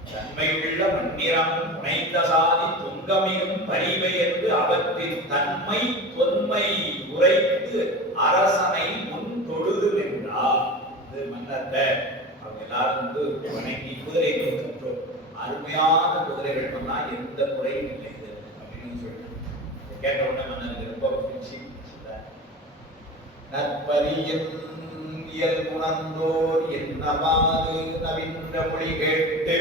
தன்மையுள்ள மண்ணிறம் புனைந்த சாதி துங்கமிகும் பரிவை என்று அவற்றின் தன்மை தொன்மை உரைத்து அரசனை முன் தொழுது நின்றார். மன்னத்தை அவங்க எல்லாரும் வணங்கி குதிரை கொடுக்கின்றோம். அருமையான குதிரைகள் பண்ணா எந்த குறையும் இல்லை அப்படின்னு சொல்லிட்டு கேட்ட உடனே மன்னனுக்கு ரொம்ப மகிழ்ச்சி. நற்பரியின் இயல்புணர்ந்தோர் என்னவாறு நவீன மொழி கேட்டு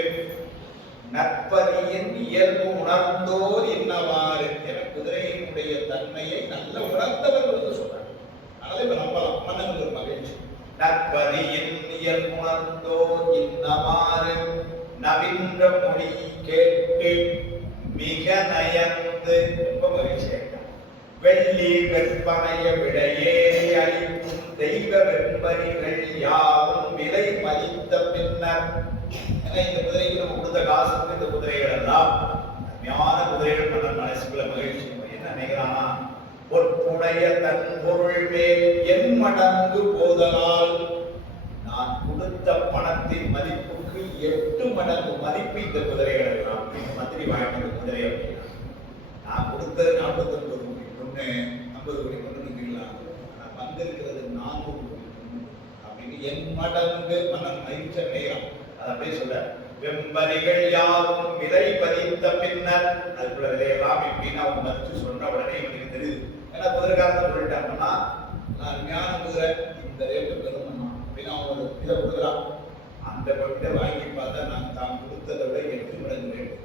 நற்பதியின் இயல்பு உணர்ந்தோர் என்னவாறு என குதிரையினுடைய தன்மையை நல்ல உணர்ந்தவர்கள் என்று சொல்றாங்க. அதனால இப்ப நம்பலாம் மன்னனுக்கு ஒரு மகிழ்ச்சி. நற்பதியின் இயல்பு உணர்ந்தோர் என்னவாறு நவீன மொழி கேட்டு மிக நயந்து ரொம்ப மகிழ்ச்சியா வெள்ளி வெப்பனைய விடையே அளிக்கும் தெய்வ வெண்பரிகள் யாவும் விலை மதித்த பின்னர். இந்த குதிரைக்கு நம்ம கொடுத்த காசுக்கு இந்த குதிரைகள் எல்லாம் அருமையான குதிரைகள் பண்ண மனசுக்குள்ள மகிழ்ச்சி. என்ன நினைக்கிறானா, பொற்புடைய தன் பொருள் மேல் என் மடங்கு போதலால் நான் கொடுத்த பணத்தின் மதிப்புக்கு 8 மடங்கு மதிப்பு இந்த குதிரைகள் எல்லாம். மந்திரி வாங்கின குதிரை அப்படின்னா நான் கொடுத்தது 49 கோடி, 50 கோடி கொண்டு நிற்கலாம். நான் வந்திருக்கிறது 400 கோடி அப்படின்னு என் மடங்கு மனம் மகிழ்ச்சி நேரம். அது அப்படியே சொல்ல வெம்பரிகள் யாவும் விலை பதித்த பின்னர் அதுக்குள்ள விலையெல்லாம் எப்படின்னு அவங்க மதிச்சு சொன்ன உடனே இவனுக்கு தெரியுது. ஏன்னா குதிரைக்காரன் சொல்லிட்டாங்கன்னா நான் அருமையான குதிரை இந்த ரேட்டு பெருமண்ணா அப்படின்னு அவங்க இதை கொடுக்குறான். அந்த இதை வாங்கி பார்த்தா நான் தான் கொடுத்ததை விட 8 மடங்கு ரேட்டு.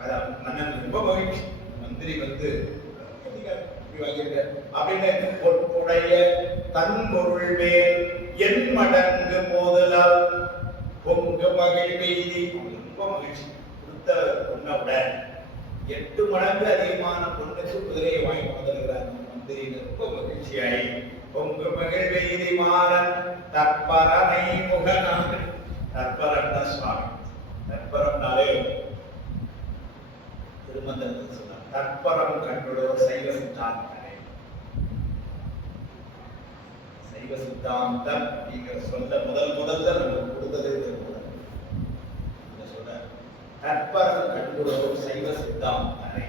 அதான் மன்னன் ரொம்ப மகிழ்ச்சி. மந்திரி வாங்கியிருக்க அப்படின்னு பொற்புடைய தன் பொருள் மேல் என் மடங்கு போதலால் பொங்கு மகிழ்வெய்தி ரொம்ப மகிழ்ச்சி. கொடுத்த பொண்ணை விட 8 மடங்கு அதிகமான பொண்ணுக்கு குதிரையை வாங்கி வந்திருக்கிறார் மந்திரி. ரொம்ப மகிழ்ச்சியாயி பொங்கு மகிழ்வெய்தி மாறன் தற்பரனை முகனாக. தற்பரன் தான் சுவாமி. தற்பரம்னாலே திருமந்திரத்தில் சொன்னார் தற்பரம் கண்டுள்ளோர் சைவ சித்தாந்தம். சைவ சித்தாந்தம் நீங்க சொல்ல முதல்ல நம்ம கொடுத்தது சொல்ற தற்பரம் கண்டுள்ளோர் சைவ சித்தாந்தம்.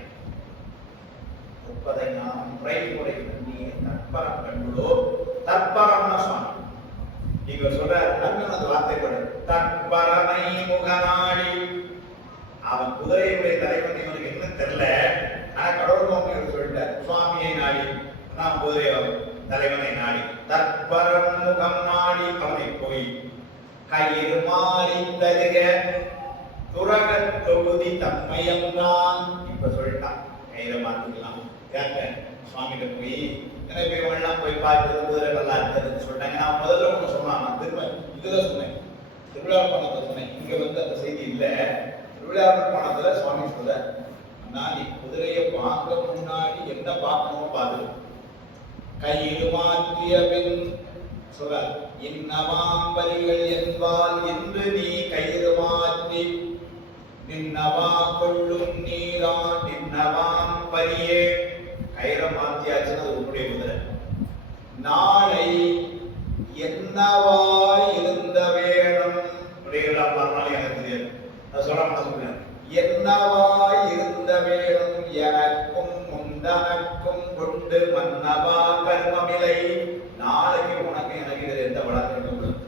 முப்பதை நாம் முறை பண்ணி தற்பரம் கண்டுள்ளோர் தற்பரம்னா சுவாமி. நீங்க சொல்ற அந்த வார்த்தை கூட தற்பரனை முகநாடி. அவன் குதிரையுடைய தலைவன் இவனுக்கு என்ன தெரியல. ஆனா கடவுள் நோக்கி சொல்லிட்டார் சுவாமியை நாடி நாம் குதிரை தலைவனை நாடி தற்பரம் முகம் நாடி அவனை போய் கயிறு மாறி தருக துரக தொகுதி தன்மையம் தான். இப்ப சொல்லிட்டான் கயிறை மாத்திக்கலாம். கேட்ட சுவாமிகிட்ட போய் நிறைய பேர் போய் பார்த்து குதிரை நல்லா இருக்கிறதுன்னு சொல்லிட்டாங்க. நான் முதல்ல ஒண்ணு சொன்னான். நான் திரும்ப இதுதான் சொன்னேன், திருவிழா பணத்தை சொன்னேன். இங்க அந்த செய்தி இல்லை. திருவிழாவில் போனதுல சுவாமி சொல்ல நீ குதிரையை வாங்க முன்னாடி என்ன பார்க்கணும் பாரு. கையில் மாற்றிய பின் சொல்ற இன்னவாம் பரிகள் என்பால் என்று நீ கயிறு மாற்றி நின்னவா கொள்ளும் நீரான் நின்னவாம் பரியே. கயிறை மாற்றியாச்சுன்னு அது உன்னுடைய குதிரை. நாளை என்னவாய் இருந்த வேணும் முடியலாம் மறுநாள் எனக்கு தெரியாது. சொல்ல என்னவாய் இருந்த வேணும் எனக்கும் முந்தனக்கும் கொண்டு மன்னவா கர்மமில்லை. நாளைக்கு உனக்கு எனக்கு இதில் எந்த வழக்கம் உள்ளது.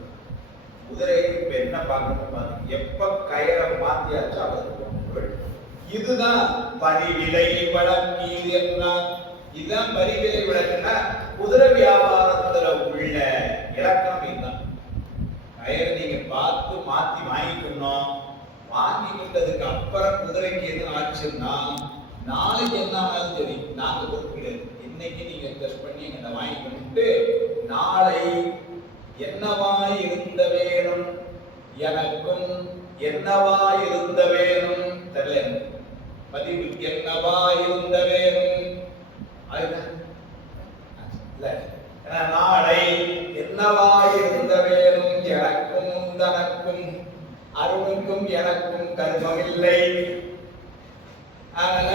குதிரைக்கு இப்ப என்ன பார்க்கணும் பாருங்க. எப்ப கயிறை மாத்தியாச்சோ அவருக்கு இதுதான் பரிவிலை வழக்கீது என்ன. இதுதான் பரிவிலை விளக்குன்னா குதிரை வியாபாரத்துல உள்ள இலக்கணம் இதுதான். கயிறை நீங்க பார்த்து மாத்தி வாங்கிக்கணும். வாங்கிக்கிட்டதுக்கு அப்புறம் குதிரைக்கு எதுவும் ஆச்சுன்னா நாளைக்கு என்ன ஆனாலும் சரி நாங்க பொறுப்பிடுது. இன்னைக்கு நீங்க டெஸ்ட் பண்ணி எங்கிட்ட வாங்கிக்கணும்ட்டு நாளை என்னவாய் இருந்த வேணும் எனக்கும் என்னவாய் இருந்த வேணும் தெரியல. பதிவு என்னவாய் இருந்த வேணும் அதுதான் இல்ல. நாளை என்னவாய் இருந்த வேணும் எனக்கும் தனக்கும் அருணுக்கும் எனக்கும் கர்மமில்லை. அதனால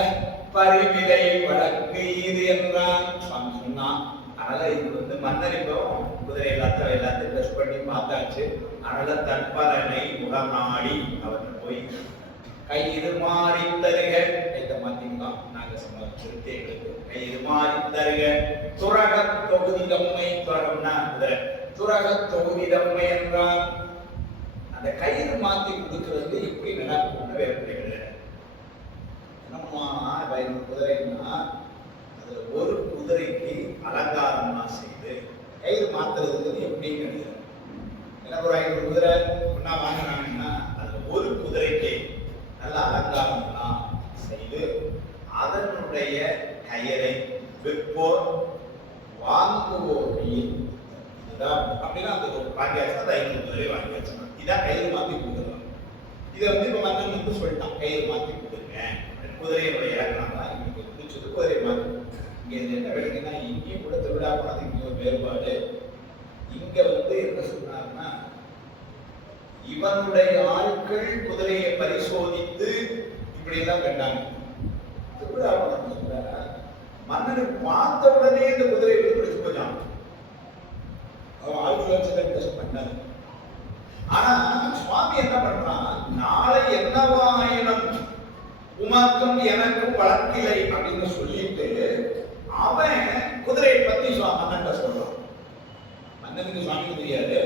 பரிவிலை வழக்கு இது என்றான் சொன்னான். அதனால இது வந்து மன்னர் இப்போ குதிரை எல்லாத்தையும் டெஸ்ட் பண்ணி பார்த்தாச்சு. அதனால தற்பரனை முகநாடி அவர்கள் போய் கை இது மாறி தருக, கைத்தை மாத்திக்கலாம். நாங்க சொன்ன திருத்தேங்களுக்கு கை இது மாறி தருக. துரக தொகுதி தம்மை, துரகம்னா குதிரை, துரக தொகுதி தம்மை என்றால் அந்த கயிறு மாத்தி கொடுக்கிறது எப்படி நடக்கும்னு வேறுபடுகிறது. என்னம்மா குதிரைன்னா அதுல ஒரு குதிரைக்கு அலங்காரம்னா செய்து கயிறு மாத்துறதுக்கு எப்படிங்கிறது. எனக்கு ஒரு 500 குதிரை ஒன்னா வாங்கினாங்கன்னா அதுல ஒரு குதிரைக்கு நல்ல அலங்காரம்லாம் செய்து அதனுடைய கயிறை விற்போர் வாங்குவோர் இதுதான் அப்படின்னா அந்த வாங்கியாச்சு. அந்த 500 குதிரை வாங்கியாச்சு. இதான் கயிறு மாத்தி கொடுக்குறோம். இதை வந்து இப்ப மன்னன் வந்து சொல்லிட்டான், கயிறு மாத்தி கொடுங்க. குதிரையினுடைய இலக்கணம் தான் இவங்களுக்கு பிடிச்சது, குதிரை மாத்தி. இங்க என்ன வேணுங்கன்னா இங்கேயும் கூட திருவிழா போனது இங்க ஒரு வேறுபாடு. இங்க வந்து என்ன சொன்னார்னா இவனுடைய ஆட்கள் குதிரையை பரிசோதித்து இப்படி எல்லாம் கண்டாங்க. திருவிழா போனது சொல்ற மன்னனுக்கு பார்த்த உடனே இந்த குதிரையை பிடிச்சு போயிட்டான். அவன் ஆட்கள் வச்சு பண்ணாரு. ஆனா சுவாமி என்ன பண்றான், நாளை என்னவாயினம் உமக்கும் எனக்கும் வழக்கில்லை அப்படின்னு சொல்லிட்டு அவன் குதிரையை பத்தி மன்னன் சொல்றான். மன்னனுக்கு சுவாமிக்கு தெரியாது.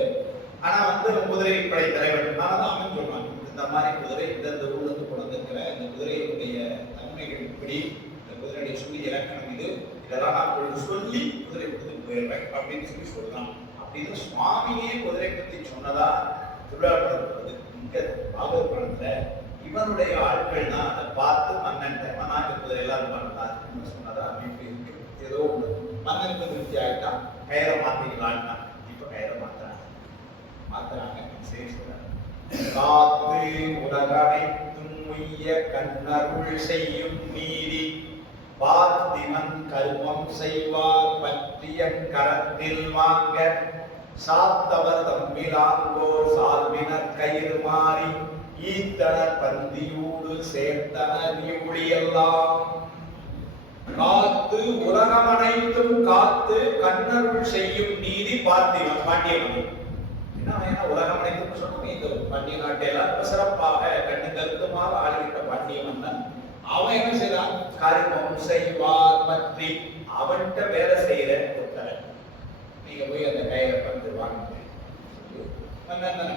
ஆனா வந்து குதிரை படை தலைவர் அவன் சொல்றான், இந்த மாதிரி குதிரை இந்த ஊர்ல இருந்து கொண்டிருக்கிற இந்த குதிரையினுடைய தன்மைகள் இப்படி, இந்த குதிரையுடைய சொல்லி இலக்கணம் இது, இதெல்லாம் நான் சொல்லி குதிரை கொடுத்து போயிருவேன் அப்படின்னு சொல்லி சொல்றான். அப்படின்னு சுவாமியே குதிரை பத்தி சொன்னதா திருவிழாப்படுறது. இங்க பாகவத் படத்துல இவனுடைய ஆட்கள் தான் அதை பார்த்து மன்னன் மன்னாட்டு குதிரை எல்லாரும் பண்ணார் சொன்னதா அமைப்பு இருக்கு. ஏதோ ஒண்ணு மன்னனுக்கு திருப்தி ஆகிட்டான், கயிறை மாத்திக்கலான்னா இப்ப கயிறை மாத்துறாங்க. சரி சொல்றாங்க, காத்து உலகனைத்தும் உய்ய கண்ணருள் செய்யும் நீதி பார்த்திமன் கருமம் செய்வார் பற்றியன் கரத்தில் வாங்க சாத்தவர் தம்பிலாங்கோர் சால்வினர் கயிறு மாறி ஈத்தனர் பந்தியூடு சேர்த்தனர் யூழியெல்லாம் காத்து உலகம் அனைத்தும் காத்து கண்ணருள் செய்யும் நீதி பார்த்திவன் பாண்டியமணி. என்ன உலகம் அனைத்தும் சொன்னோம். இந்த பாண்டிய நாட்டையெல்லாம் சிறப்பாக கண்ணு கருத்துமாக ஆளுகின்ற பாண்டிய மன்னன் அவன் என்ன செய்தான், கருமம் செய்வார் பற்றி அவன்கிட்ட வேலை செய்யற ஒருத்தரை நீங்க போய் அந்த கையில பந்து வாங்கிட்டு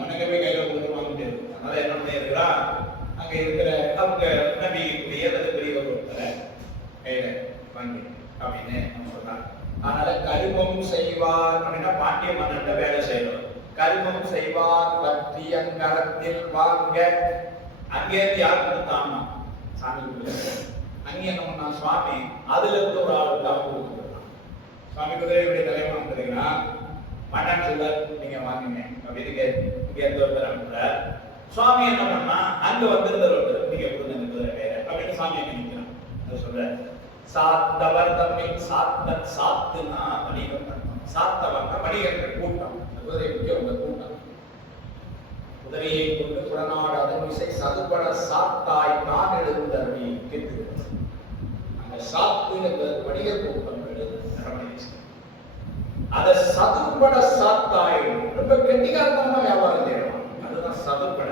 மன்னகவே கையில கொண்டு வாங்கிட்டு இருக்கு. அதனால என்ன பண்ணிருக்கிறா, அங்க இருக்கிற அவங்க நம்பிக்கைக்குரிய அல்லது பெரியவர் ஒருத்தரை கையில வாங்கி அப்படின்னு நம்ம சொல்றாங்க. அதனால கருமம் செய்வார் அப்படின்னா பாண்டிய மன்னன்ட்ட வேலை செய்யணும். கருமம் செய்வார் பற்றி அங்கரத்தில் வாங்க. அங்கே யார் கொடுத்தாமா சாமி கொடுத்தாங்க. அங்கே என்ன பண்ணா சுவாமி அதுல இருந்து ஒரு ஆள் கொடுத்துருக்கான். சுவாமி குதிரையுடைய தலைவன் வந்துருக்கா மன்னன் சொல்ல நீங்க வாங்குங்க அப்படின்னு இங்க எந்த ஒருத்தர் அனுப்புற. சுவாமி என்ன பண்ணா அங்க வந்திருந்த ஒருத்தர் நீங்க கொடுங்க இந்த குதிரை கையில அப்படின்னு சாமி நினைக்கிறான். அது சொல்ற சாத்தவர் தம்மில் சாத்துனா வணிகம், சாத்தவர்னா வணிகர்கள் கூட்டம். குதிரை முக்கிய கூட்டம். குதிரையை கொண்டு புறநாடு அதன் விசை சதுபட சாத்தாய் தான் எழுந்தருளி கேட்டு அந்த சாத்து என்பது வணிகர் கூட்டம். அதை சதுபட சாத்தாய் ரொம்ப கெட்டிகாரத்தமா வியாபாரம் செய்யணும். அதுதான் சதுபட.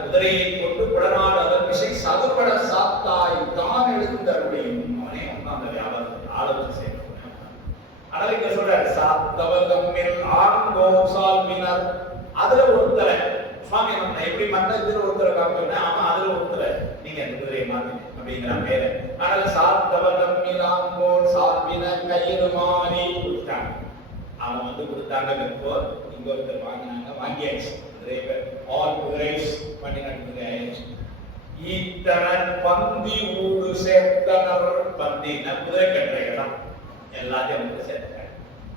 குதிரையை கொண்டு புறநாடு அதன் விசை சதுபட சாத்தாய் தான் எழுந்தருளியும் அவனே அந்த வியாபாரத்தை ஆலோசனை செய்யணும். அதனால இங்க சொல்றாரு சாத்தவர் தம்மில் ஆண்கோ சால்வினர். அதுல ஒருத்தரை சுவாமி நம்ம எப்படி மன்னத்தில் ஒருத்தரை காப்பீங்கன்னா அவன் அதுல ஒருத்தரை நீங்க அந்த குதிரையை மாத்தி அப்படிங்கிற பேரை. அதனால சாத்தவர் தம்மில் ஆண்கோ சால்வினர் கயிறு மாறி கொடுத்தாங்க. அவன் வந்து கொடுத்தாங்க. இப்போ இங்க ஒருத்தர் வாங்கினாங்க, வாங்கியாச்சு. ஆல் குதிரைஸ் பண்ணினாங்க, குதிரை ஆயிடுச்சு. ஈத்தனர் பந்தி ஊடு சேர்த்தனர். பந்தினா குதிரை கட்டுற இடம் எல்லாத்தையும் வந்து சேர்த்தாங்க.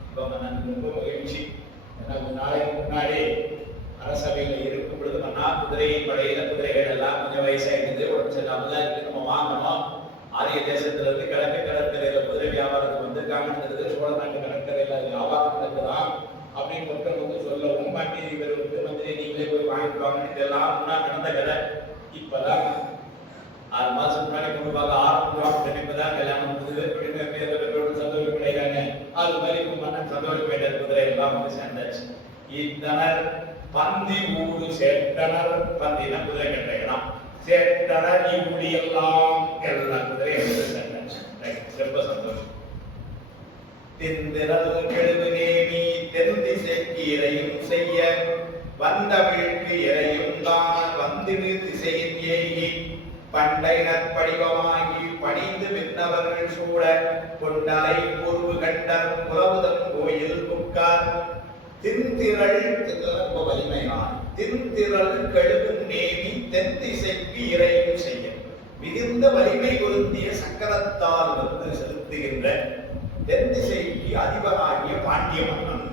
இப்போ நான் ரொம்ப மகிழ்ச்சி. ஏன்னா நாளைக்கு முன்னாடி அரசவையில் இருக்கும் பொழுது மன்னா குதிரையின் படையில குதிரைகள் எல்லாம் கொஞ்சம் வயசாயிருக்குது, உடம்பு சரியில்லாமதான் இருக்கு, நம்ம வாங்கணும். ஆரிய தேசத்துல இருந்து கிழக்கு கடற்கரையில குதிரை வியாபாரத்துக்கு வந்து காங்கிரஸ் சோழ நாட்டு கடற்கரையில வியாபாரம் நடக்குதான் அப்படின்னு மக்கள் வந்து சொல்லவும் பாட்டி இவர் வந்து மந்திரி நீங்களே போய் வாங்கிட்டு வாங்கன்னு இதெல்லாம் முன்னா நடந்த கதை. இப்பதான் 6 மாசம் முன்னாடி கொண்டு பார்க்க ஆரம்பிக்கலாம். இப்பதான் கல்யாணம் முடிஞ்சது அப்படின்னு மக்கள் சந்தோஷம் கிடைக்காங்க. அது மாதிரி மன்னன் சந்தோஷம் போயிட்ட குதிரை எல்லாம் வந்து சேர்ந்தாச்சு. இத்தனர் பந்தி ஊடு சேர்த்தனர், பந்தின குதிரை கட்ட இடம் சேர்த்தனர், இப்படி எல்லாம் எல்லா குதிரையும் வந்து சேர்ந்தாச்சு. ரொம்ப சந்தோஷம். திந்திரல் கெழுவு நேமி தென் திசைக்கு இறையும் செய்ய வந்தமிழ்க்கு இறையும் தான் வந்திரு திசையின் ஏகி பண்டைனர் படிவமாகி பணிந்து விண்ணவர்கள் சூழ கொண்டலை பொருவு கண்டர் புலவுதன் கோயில் புக்கார் திந்திரள் ரொம்ப வலிமையான திந்திரள் கழுவும் நேமி தென் திசைக்கு இறையும் செய்ய மிகுந்த வலிமை பொருந்திய சக்கரத்தால் வந்து செலுத்துகின்ற தென் திசைக்கு அதிபராகிய பாண்டிய மன்னன்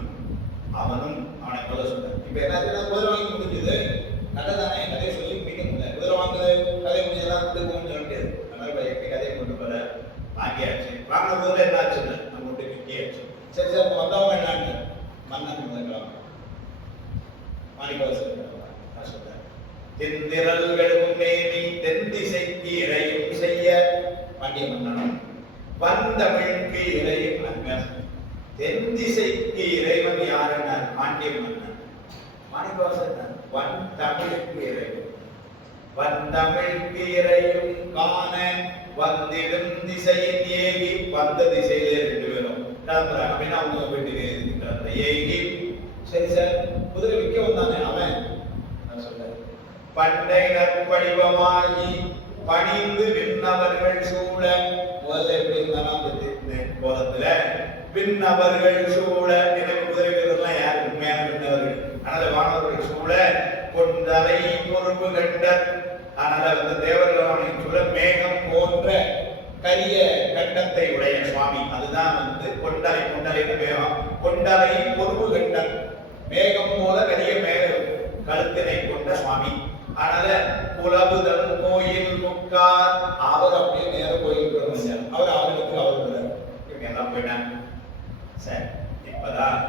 அவனும் அவனை போல சொன்னார். இப்ப என்ன குதிரை வாங்கி முடிஞ்சது கதை தானே, கதையை சொல்லி முடிக்க முடியல. குதிரை வாங்குறது கதை முடிஞ்சதெல்லாம் கொண்டு போக முடியாது. அதனால எப்படி கதையை கொண்டு போற வாங்கியாச்சு. வாங்கின குதிரை என்ன ஆச்சுன்னு நம்ம விட்டு விட்டியாச்சு. சரி சரி வந்தவங்க என்னான்னு மன்னன் முதலாம் மாணிக்கவாசல் சொல்ற திந்திரல்களும் நேமி தென் திசைக்கு இறையும் செய்ய பாண்டிய மன்னனும் வந்தமிழ்க்கு இறையும் அங்கன். தென் திசைக்கு இறைவன் யாருன்னா பாண்டிய மன்னன். மாணிக்கவாசல் வன் தமிழுக்கு இறைவன் வந்தமிழ்க்கு இறையும் காண வந்திடும் திசையின் ஏகி வந்த திசையிலே ரெண்டு பேரும் அப்படின்னா அவங்க வீட்டுக்கு இருக்கிறாங்க ஏகி. சரி சார் குதிரை விற்க வந்தானே அவன் சொல்ற பண்டை நற்படிவமாகி பணிந்து விண்ணவர்கள் சூழ முதல்ல எப்படி இருந்தாலும் கோலத்துல விண்ணவர்கள் சூழ எனக்கு குதிரை வீரர்லாம் யார் உண்மையான விண்ணவர்கள் அதனால வானவர்கள் சூழ கொண்டலை பொறுப்பு கண்டர் அதனால வந்து தேவர்கள் அவனை சூழ மேகம் போன்ற கரிய கண்டத்தை உடைய சுவாமி. அதுதான் வந்து கொண்டலை கொண்டலை மேகம் கொண்டலை பொறுப்பு கண்டர் மேகம் போல கரிய மேகம் கழுத்தினை கொண்ட சுவாமி. அதனால புலவுதன் கோயில் முக்கார் அவர் அப்படியே நேர கோயில் அவர் அவர்களுக்கு அவர் இவங்க எல்லாம் போயிட்டாங்க. சரி இப்பதான்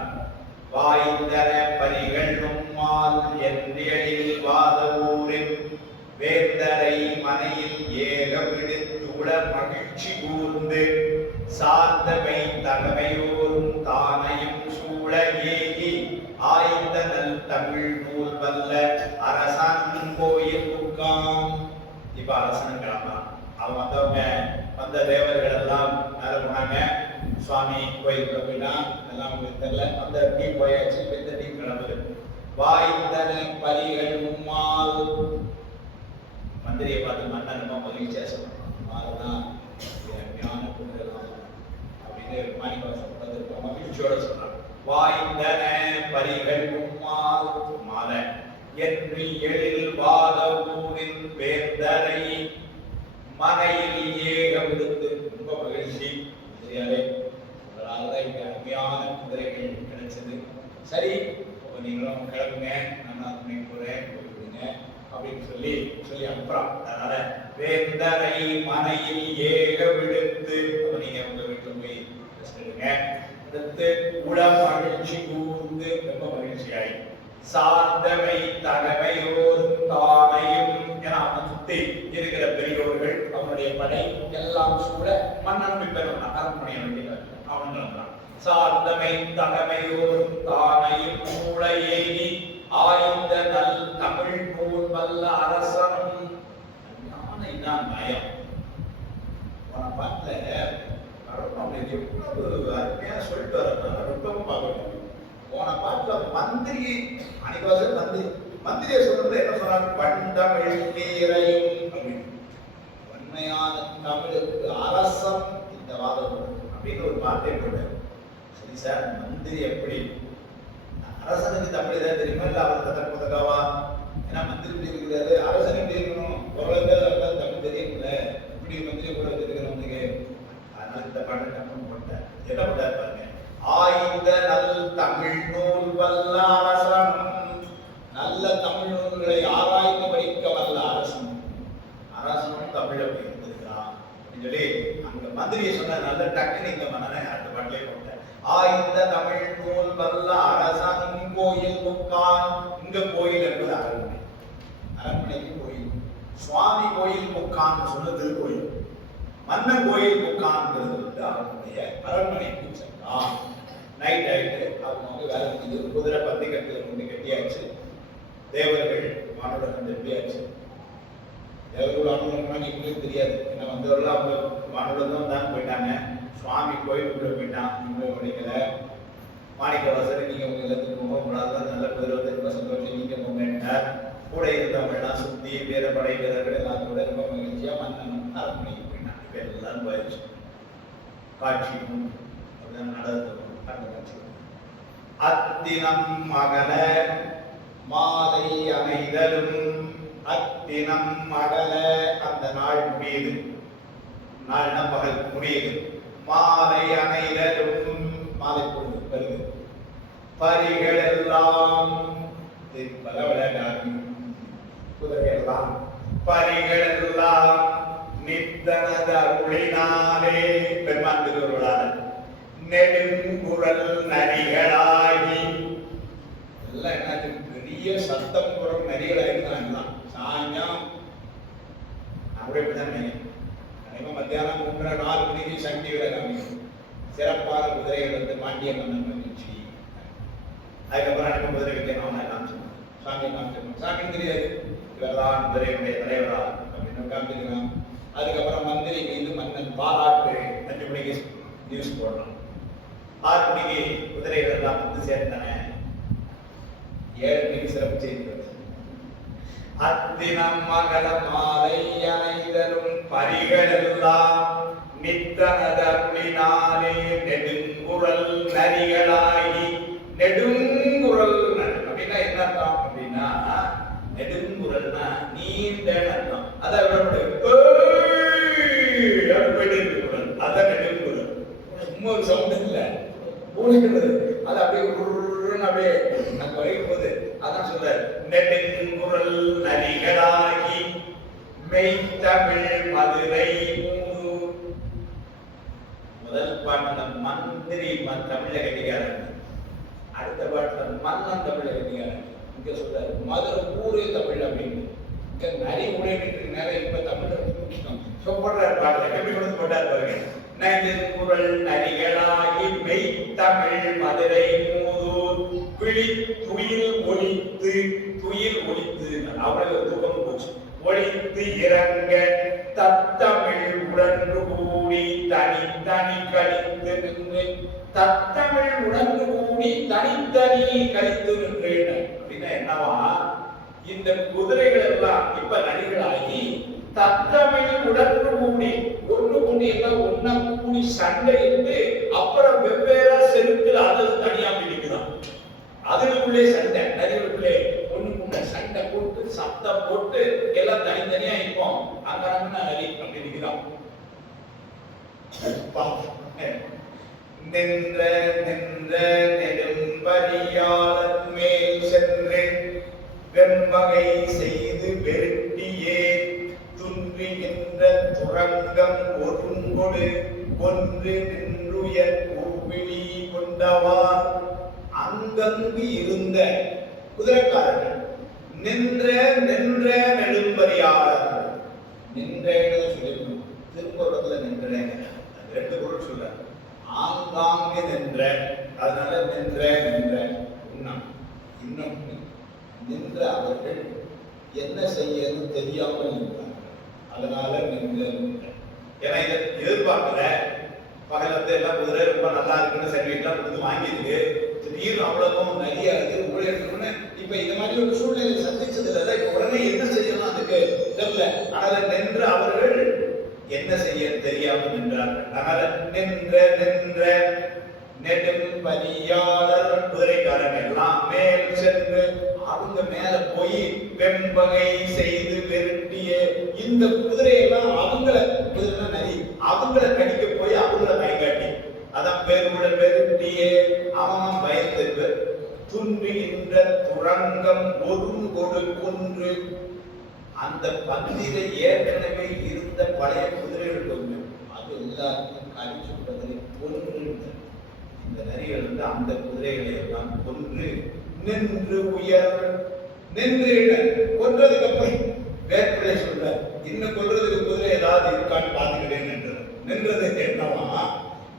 வாய்ந்தர பரிகள் நும்மால் என்றியலில் வாத ஊரில் வேந்தரை மனையில் ஏக விடுத்துள மகிழ்ச்சி கூர்ந்து சார்ந்தமை தகமையோரும் தானையும் சூழ ஏகி ஆய்ந்த நல் தமிழ் நூல் வல்ல அரசன் கோயில் புக்காம். இப்ப அரசன் கிளம்பலாம். அவங்க வந்தவங்க வந்த தேவர்கள் எல்லாம் மேல போனாங்க. சுவாமி கோயிலுக்கு போயினா எல்லாம் உங்களுக்கு தெரியல. அந்த டீ போயாச்சு. இந்த டீ கிளம்புது. வாய்ந்தன பரிகள் மும்மால் மந்திரியை பார்த்து மன்னன் ரொம்ப மகிழ்ச்சியா சொல்றான். மாறுதான் ஞான புண்ணியலாம் அப்படின்னு மாணிக்கவாசல் மகிழ்ச்சியோட சொல்றான். வாய்ந்தன பரிகள் மும்மால் மால என்று எழில் வாத ஊரின் வேந்தரை மனையில் ஏக விடுத்து ரொம்ப மகிழ்ச்சி. அதனாலதான் இங்க அருமையான குதிரைகள் கிடைச்சது. சரி நீங்களும் கிளம்புங்க, நான் துணைக்கு போறேன் போயிடுங்க அப்படின்னு சொல்லி அனுப்புறான். அதனால வேந்தரை மனையில் ஏக விடுத்து நீங்க உங்க வீட்டுல போய் எடுங்க. அடுத்து உள மகிழ்ச்சி கூர்ந்து ரொம்ப மகிழ்ச்சியாயி சார்ந்தவை தகவையோரும் தானையும் என அவன் சுத்தி இருக்கிற பெரியோர்கள் அவனுடைய படை எல்லாம் சூழ மன்னன் பெறும் அரண்மனை அவன் சார்ந்தமை தகமையோரும் தானையும் சூழ ஏகி ஆய்ந்த நல் தமிழ் நூல் வல்ல அரசனும். இதான் நயம். பாட்டுல அருமையா சொல்லிட்டு வர ரொம்ப பார்க்கணும். போன பாட்டுல மந்திரி மாணிக்கவாசல் மந்திரியை சொல்றது என்ன சொன்னாங்க? பண்டமிழ் நீரையும் அப்படின்னு உண்மையான தமிழுக்கு அரசன் இந்த வாதம் அப்படின்னு ஒரு வார்த்தை போட்டார். சரி சார் மந்திரி எப்படி அரசனுக்கு தமிழ் தான் தெரியுமா இல்ல அவருக்கு தற்போதகாவா? ஏன்னா மந்திரி இருக்கிறாரு அரசனுக்கு இருக்கணும் ஓரளவுக்கு தமிழ் தெரியல இப்படி மந்திரி கூட தெரிகிறவனுக்கு. அதனால இந்த பாட்டு தமிழ் போட்டேன். என்ன போட்டார் பாருங்க. ஆய்ந்த நல் தமிழ் நூல் வல்ல அரசனும் நல்ல தமிழ் நூல்களை ஆராய்ந்து படிக்க வல்ல அரசனும். அரசனும் தமிழ் அப்படி இருந்திருக்கிறான் அப்படின்னு சொல்லி அங்க மந்திரியை சொன்ன நல்ல டக்குன்னு இங்க மன்னனை அடுத்த பாட்டிலே போட்டேன். ஆய்ந்த தமிழ் நூல் வல்ல அரசனும் கோயில் முக்கான். இங்க கோயில் என்பது அரண்மனை. அரண்மனைக்கு கோயில். சுவாமி கோயில் முக்கான் சொன்ன திருக்கோயில். மன்னன் கோயில் உட்கார்ந்து அவனுடைய அரண்மனைக்கு சென்றான். நைட் ஆயிட்டு அவங்க வேலை முடிஞ்சு குதிரை பத்தி கட்டில கொண்டு கட்டியாச்சு. தேவர்கள் வானுடன் திரும்பியாச்சு. தேவர்கள் வானுடன் எங்களுக்கு தெரியாது, ஏன்னா வந்தவர்கள் அவங்க வானுடன் தான் போயிட்டாங்க. சுவாமி கோயிலுக்குள்ள போயிட்டான், இவங்க படிக்கல. மாணிக்க வாசல் நீங்க உங்க இல்லத்துக்கு போக கூடாது, நல்ல குதிரை வந்து சந்தோஷம் நீங்க போங்கன்றார். கூட இருந்தவங்கலாம் சுத்தி வீர படை வீரர்கள் எல்லாரும் கூட ரொம்ப மகிழ்ச்சியா மன்னன் அரண்மனைக்கு போயிட்டான். இப்ப எல்லாரும் போயிடுச்சு. காட்சியும் அப்படிதான் நடந்தது. அந்த காட்சி அத்தினம் மகள மாலை அமைதலும், அத்தினம் மகள அந்த நாள் முடியுது. நாள்னா பகல் முடியுது. மாலை அணைதலும் மாலை பொழுது வருது. பரிகள் எல்லாம் பல விளையாட்டு குதிரையெல்லாம் பரிகள் எல்லாம் நித்தனத ஒளினாலே பெருமான் திருவருளால் நெடுங்குரல் நரிகளாகி எல்லாம் என்ன பெரிய சத்தம் குரம் நரிகளாயிருந்தாங்க. சாயங்காலம் அப்படியே நினைக்கிறேன் மத்தியானம் 3-4 மணிக்கு சக்தி விலகாமி சிறப்பான குதிரைகள் வந்து பாண்டிய மன்னன் மகிழ்ச்சி. அதுக்கப்புறம் அனுப்ப குதிரை வைக்கணும் காமிச்சிருக்கோம். சாமி காமிச்சிருக்கோம். சாமின்னு தெரியாது, இவர்தான் குதிரையுடைய தலைவரா அப்படின்னு காமிச்சிருக்கான். அதுக்கப்புறம் மந்திரி மீது மன்னன் பாராட்டு 5 மணிக்கு நியூஸ் போடுறான். 6 மணிக்கு குதிரைகள் எல்லாம் வந்து சேர்ந்தன. 7 மணிக்கு சிறப்பு செய்தி வருது. அத்தினம் மகள மாலை அணைதலும் பரிகளெல்லாம் நித்தனதருளினாலே நெடுங்குரல் நரிகளாகி. நெடுங்குரல் அப்படின்னா என்ன அர்த்தம் அப்படின்னா, நெடுங்குரல்னா நீண்ட அர்த்தம். அதை குரல் அதான் நெடுங்குரல். சும்மா ஒரு சவுண்ட் இல்லை, ஊழிக்கிறது அது அப்படியே அப்படியே நம்ம வரைக்கும் போது அதான் சொல்றாரு. நெடுங்குரல் நரிகளாகி மெய்த்தமிழ் மதுரை மூடு. முதல் பாட்டுல மந்திரி தமிழ கட்டிக்காரன், அடுத்த பாட்டுல மன்னன் தமிழ கட்டிக்காரன். இங்க சொல்றாரு மதுரை ஊரே தமிழ் அப்படின்னு. இங்க நரி உடையிட்டு நேரம் இப்ப தமிழ் போடுறாரு பாட்டுல எப்படி கொடுத்து போட்டாரு பாருங்க. நெடுங்குரல் நரிகளாகி மெய்த்தமிழ் மதுரை மூதூர் விழி துயில் ஒலித்து. துயில் ஒலித்து அவ்வளவு தூக்கம் போச்சு. ஒலித்து இறங்க தத்தமிழ் உடன்று கூடி தனித்தனி கழித்து நின்று. தத்தமிழ் உடன்று கூடி தனித்தனி கழித்து நின்றேன் அப்படின்னா என்னவா, இந்த குதிரைகள் எல்லாம் இப்ப நரிகளாகி தத்தமிழ் உடன்று கூடி ஒன்று கூடி எல்லாம் ஒன்னா கூடி சண்டை இருந்து அப்புறம் வெவ்வேறா செருக்கில் அது தனியா பிடிக்குதான். அதுக்குள்ளே சண்டை, நரிகளுக்குள்ளே ஒண்ணுக்குள்ள சண்டை போட்டு சத்தம் போட்டு எல்லாம் தனித்தனியா இருப்போம். அங்க நரி அப்படி நிற்கிறான். நின்ற நின்ற நெடும்பரியாளர் மேல் சென்று வெண்பகை செய்து வெருட்டியே துன்றுகின்ற துரங்கம் ஒருங்கொடு ஒன்று நின்றுயர் பூவிழி கொண்டவார். அங்கங்கு இருந்த குதிரைக்காரர்கள் நின்ற நின்ற நெடும்பரியாளர்கள். நின்றேன்னு சொல்லிருக்கணும், திருக்குறளத்துல நின்றேங்க 2 குறள் சொல்ற. ஆங்காங்கே நின்ற, அதனால நின்ற நின்ற இன்னும் நின்ற அவர்கள் என்ன செய்யன்னு தெரியாமல் இருந்தாங்க. அதனால நின்ற நின்ற. ஏன்னா இதை எதிர்பார்க்கல. பகலத்தை எல்லாம் குதிரை ரொம்ப நல்லா இருக்குன்னு சர்டிஃபிகேட்லாம் கொடுத்து வாங்கியிருக்கு. திடீர்னு அவ்வளவும் நிறைய இருக்கு ஊழியர்கள்னு இப்ப இந்த மாதிரி ஒரு சூழ்நிலை சந்திச்சது இல்லை. இப்ப உடனே என்ன செய்யணும் அதுக்கு தெரியல. அதனால நின்று அவர்கள் என்ன செய்ய தெரியாமல் நின்றார்கள். அதனால நின்ற நின்ற நெடும்பரியாளர் குதிரைக்காரன் எல்லாம் மேல் சென்று அவங்க மேல போய் வெண்பகை செய்து வெருட்டிய இந்த குதிரையெல்லாம் அவங்கள குதிரை நரி அவங்கள கடிக்க போய் அவங்கள பயங்காட்டி அதான் பெருமுட வெருட்டியே அவன் பயந்து துன்றுகின்ற துரங்கம் ஒருங்கொடு கொன்று. அந்த பந்தியில ஏற்கனவே இருந்த பழைய குதிரைகள் கொஞ்சம் அது எல்லாத்தையும் கடிச்சு பதிலை கொன்று. இந்த நரிகள் வந்து அந்த குதிரைகளை எல்லாம் கொன்று நின்று உயர் நின்று கொன்றதுக்கு அப்புறம் வேற்பிள்ளை சொல்ற இன்னும் கொல்றதுக்கு குதிரை ஏதாவது இருக்கான்னு பார்த்துக்கிட்டேன்னு நின்றது என்னவா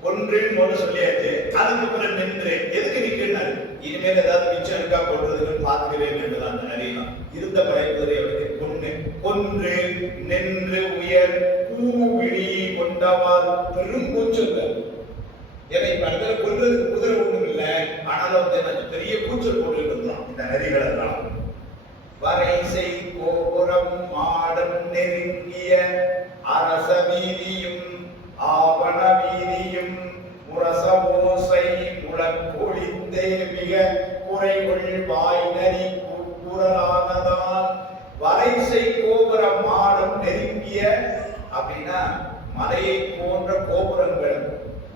ஒன்றின் போல சொல்லியாச்சு. அதுக்கு பிறகு நின்று எதுக்கு நிற்கிறாரு? இனிமேல் ஏதாவது மிச்சம் இருக்கா கொள்றதுன்னு பார்க்கிறேன் என்றுதான் அந்த நரிதான் இருந்த படைப்புரை அவருக்கு கொன்று கொன்று நின்று உயர் பூவிழி கொண்டவால் பெரும் கூச்சல். ஏன்னா இப்ப இடத்துல கொல்றதுக்கு குதிரை ஒண்ணும் இல்லை, ஆனாலும் வந்து எனக்கு பெரிய கூச்சல் போட்டு இருந்தான் இந்த நரிகள் எல்லாம். வரைசை கோபுரம் மாடம் நெருங்கிய அரச வீதியும் ஆவண வீதியும் முரச ஓசை முழக்கொழிந்தே மிக குறைகள் வாய் நரி குரலானதால் வரைசை கோபுரம் மாடம் நெருங்கிய அப்படின்னா மலையை போன்ற கோபுரங்கள்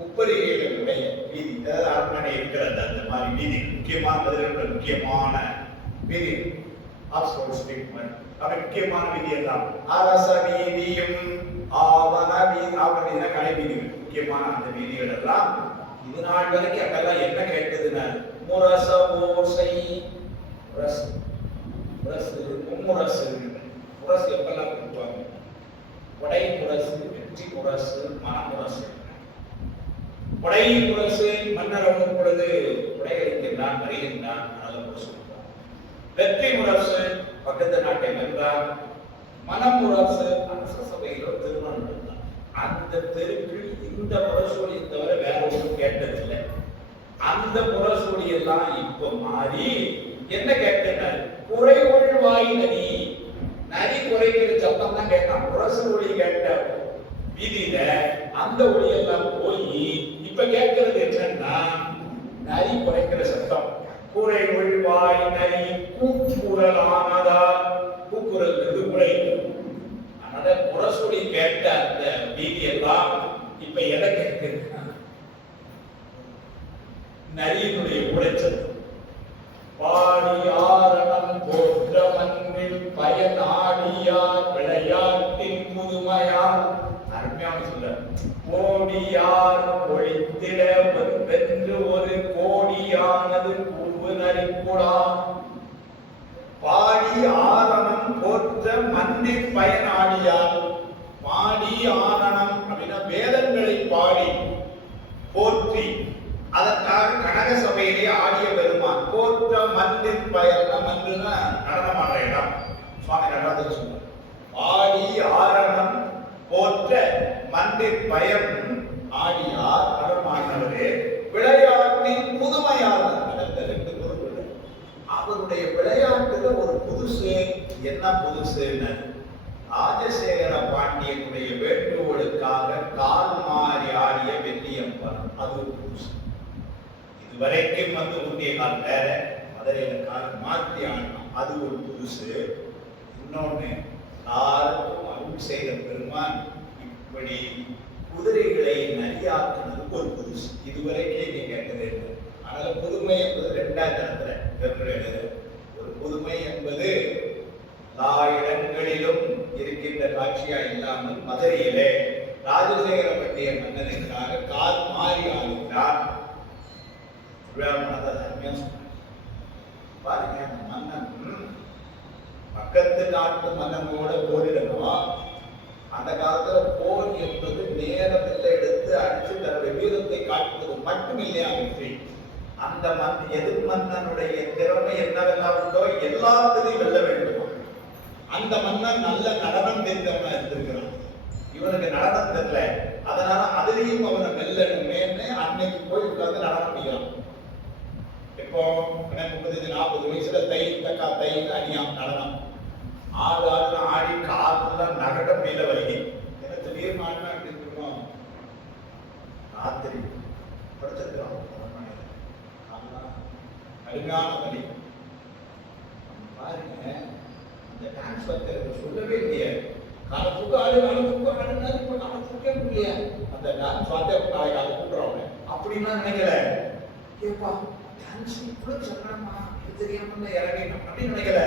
உப்பரிகைகளுடைய வீதி, அதாவது அரண்மனை இருக்கிறது அந்த மாதிரி வீதி, முக்கியமான மதுரையில் முக்கியமான வீதி ஆக்ஸ்போர்ட் ஸ்டேட்மெண்ட் அப்படி முக்கியமான வீதி எல்லாம் அரச வீதியும் ஆவண வீதி. ஆவண வீதினா கடை வீதிகள், முக்கியமான அந்த வீதிகள் எல்லாம் இது நாள் வரைக்கும் அங்கெல்லாம் என்ன கேட்டதுன்னா முரச ஓசை. முரசு முரசு மும்முரசு முரசு எப்பெல்லாம் கொடுப்பாங்க? கொடை முரசு, வெற்றி முரசு, மனமுரசு. கொடை முரசு மன்னர் அவனும் பொழுது கொடையளிக்கின்றான், வருகின்றான், அதனால முரசு. வெற்றி முரசு பக்கத்து நாட்டை வென்றார். மனமுரசு அரச சபையிலோ திருமணம் நடந்தார். அந்த தெருக்கள் இந்த முரசொலியை தவிர வேற ஒன்றும் கேட்டதில்லை. அந்த முரசொலி எல்லாம் இப்ப மாறி என்ன கேட்டார்? குறைகொள் வாய் நரி. நரி குறைக்கிற சத்தம் தான் கேட்டான். முரசு ஒளி கேட்ட வீதியில அந்த ஒளி எல்லாம் போய் இப்ப கேட்கறது என்னன்னா நரி குறைக்கிற சத்தம். குறைகொள் வாய் நரி கூக்குரலானதா. கூக்குரல் குறை. அதனால முரசொலி கேட்ட அந்த வீதி எல்லாம் இப்ப எதை கேட்க? நரியினுடைய உடைச்சது. பாடியாரணம் போன்ற மண்ணில் பயனாடியார் விளையாட்டின் முதுமையார். அருமையான சொல்ல. கோடியார் ஒழித்திட வென்று ஒரு கோடியானது பூர்வு நரிக்குடா. பாடி ஆரணம் போற்ற மண்ணில் பயனாடியார். பாடி ஆரணம் அப்படின்னா வேதங்களை பாடி போற்றி அதற்காக கனக சபையிலே ஆடிய பெருமான். போற்ற மண்ணின் பயன் மண்ணுன்னா நடனமான இடம். சுவாமி நடராஜர் சொன்னார். ஆடி ஆரணம் போற்ற மண்ணின் பயன் ஆடியார் நடமானவரே விளையாட்டின் புதுமையாளர். ரெண்டு பொருள். அவருடைய விளையாட்டுல ஒரு புதுசு. என்ன புதுசுன்னு ராஜசேகர பாண்டியனுடைய வேண்டுகோளுக்காக கால் மாறி ஆடிய வெள்ளியம்பலம், அது ஒரு புதுசு. இதுவரைக்கும் வந்து உண்டிய கால் வேற, மதுரையில கால் மாற்றி ஆடணும், அது ஒரு புதுசு. இன்னொன்னு யாருக்கும் அருள் செய்த பெருமான் இப்படி குதிரைகளை நரியாக்குனது ஒரு புதுசு. இதுவரைக்கும் நீங்க கேட்டது. அதனால புதுமை என்பது ரெண்டாவது இடத்துல ஒரு புதுமை என்பது எல்லா இடங்களிலும் இருக்கின்ற காட்சியா இல்லாமல் மதுரையிலே ராஜசேகர பட்டிய மன்னனுக்காக கால் மாறி ஆளுகிறார். பாருங்க, மன்னன் பக்கத்து நாட்டு மன்னனோட போரிடணும். அந்த காலத்துல போர் என்பது நேர வெள்ளை எடுத்து அடிச்சு தன்னுடைய வீரத்தை காட்டுவது மட்டும் இல்லையா வெற்றி. அந்த எதிர் மன்னனுடைய திறமை என்னவெல்லாம் உண்டோ எல்லாத்திலையும் வெல்ல வேண்டும். அந்த மன்னன் நல்ல நடனம் தெரிந்தவனா இருந்திருக்கிறான். இவனுக்கு நடனம் தெரியல, அதனால அதுலயும் அவனை வெல்லணுமேன்னு அன்னைக்கு போய் உட்கார்ந்து நடனம் பண்ணிக்கிறான். இப்போ 35-40 வயசுல தை தக்கா தைன்னு அணியாம் நடனம் ஆடு ஆடி காலெல்லாம் நகட மேல வருகி. எனக்கு திடீர்னு ஆடினா எப்படி இருக்கணும்? ராத்திரி படுத்திருக்கிறோம், கடுமையான வலி. பாருங்க, இந்த டான்ஸ் வாத்தியாருக்கு சொல்லவே இல்லையே. காலத்துக்கு ஆடு காலத்துக்கே இல்லையா அந்த டான்ஸ் வாத்தியார் நாளைக்கு அதை கூட்டுறவங்க அப்படின்னா நினைக்கல. கேப்பா டான்ஸ் இவ்வளவு சொல்லணுமா, இது தெரியாம இறங்கணும் அப்படின்னு நினைக்கல.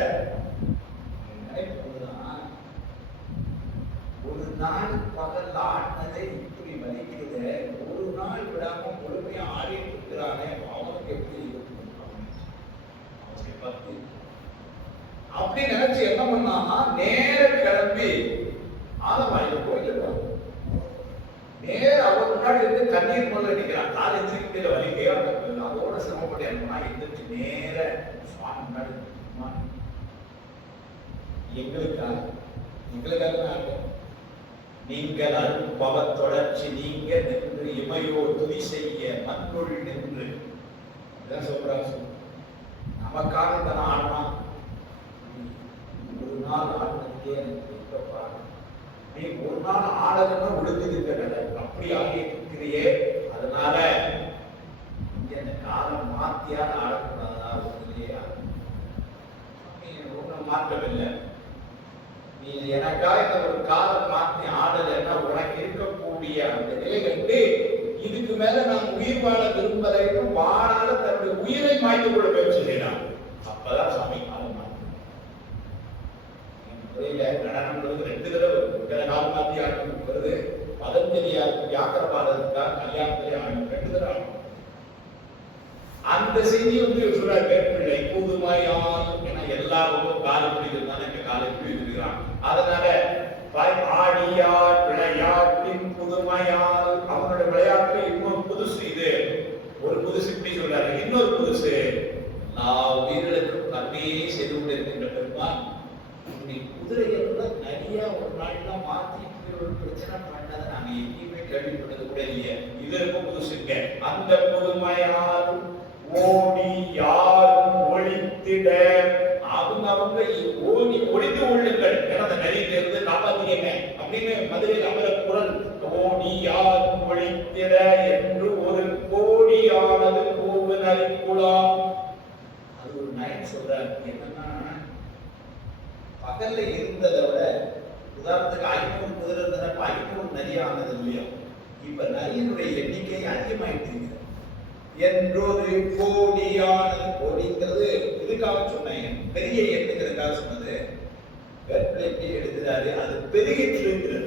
ஒரு நாள் பகல் ஆடினதை இப்படி வலிக்கிறது, ஒரு நாள் விடாம முழுமையா ஆடிட்டு இருக்கிறானே, அவனுக்கு எப்படி இருக்கும்? அப்படி நினைச்சு என்ன பண்ணான்னா நேர கிளம்பி ஆலவாயில போயிட்டு முன்னாடி வந்து கண்ணீர் போல நிற்கிறான். கால் எந்திரிக்க முடியல, வலிக்கையோ அதோட சிரமப்பட்டு அனுப்புனா எந்திரிச்சு நேர சுவாமி முன்னாடி எங்களுக்காக தான் நீங்கள் அரும்பவ தொடர்ச்சி நீங்க நின்று இமையோ துதி செய்ய மண்ணுள் நின்று சொல்றாங்க. நமக்காக தான் ஆடுனா ஒரு நாள் ஆடுனதுக்கே எனக்கு இருக்கப்பா, நீ ஒரு நாள் ஆடலன்னா ஒழுங்குதிருக்க அப்படி ஆகியே. அதனால இங்க அந்த காலம் மாத்தியால் ஆடக்கூடாதா? ஒன்றுலையே ஒன்றும் மாற்றமில்லை. நீ எனக்கா இந்த ஒரு காலம் மாற்றி ஆடலைன்னா உனக்கு இருக்கக்கூடிய அந்த நிலை கண்டு இதுக்கு மேல நான் உயிர் வாழ விரும்பலைன்னு வாழால தன்னுடைய உயிரை மாய்த்து கொள்ள முயற்சி செய்யலாம். அப்பதான் சாமி காலம் மாற்றி முறையில நடனம்ன்றது 2 தடவை காலம் மாற்றி ஆட்டம் வருது. பதஞ்சலியா வியாக்கரபாதத்துக்கா கல்யாணத்திலே ஆடும் 2 தடவை ஆடும். அந்த செய்தி வந்து சொல்றாரு வேப்பிள்ளை புதுமையால். ஏன்னா எல்லாருக்கும் காலம் பிடிக்கிறது எங்க காலம் பிடிக்கிறான். அதனால ஆடியார் விளையாட்டின் புதுமையால் அவனுடைய விளையாட்டுல இன்னொரு புதுசு. இது ஒரு புதுசு இப்படி சொல்றாரு. இன்னொரு புதுசு, நான் உயிர்களுக்கும் நன்மையே செய்து கொண்டு இருக்கின்ற பெருமான் குதிரைகள் நிறைய ஒரு நாள்ல மாத்தி ஒரு பிரச்சனை பண்ணதை நாங்க எங்கேயுமே கேள்விப்பட்டது கூட இல்லையே. இதற்கு புதுசுங்க. அந்த புதுமையால் ஓடி யாரும் ஒழித்திட அவங்க ஓடி ஒழித்து உள்ளுங்கள். ஏன்னா அந்த நதியில இருந்து காப்பாத்திங்க அப்படின்னு மதுரையில் அமர குரல். ஓடி யாரும் ஒழித்திட என்று ஒரு கோடியானது கோவு நரிக்குலாம். அது ஒரு நயம் சொல்றாரு. என்னன்னா பகல்ல இருந்ததை விட உதாரணத்துக்கு 500 குதிரை இருந்ததுன்னா 500 நரியானது இல்லையா? இப்ப நரியினுடைய எண்ணிக்கை அதிகமாயிட்டு என்றொரு கோடியானது. கோடிங்கிறது இதுக்காக சொன்னேன், பெரிய எண்ணுங்கிறதுக்காக சொன்னது. கற்பிலைக்கு எழுதுறாரு அது பெருகிற்று.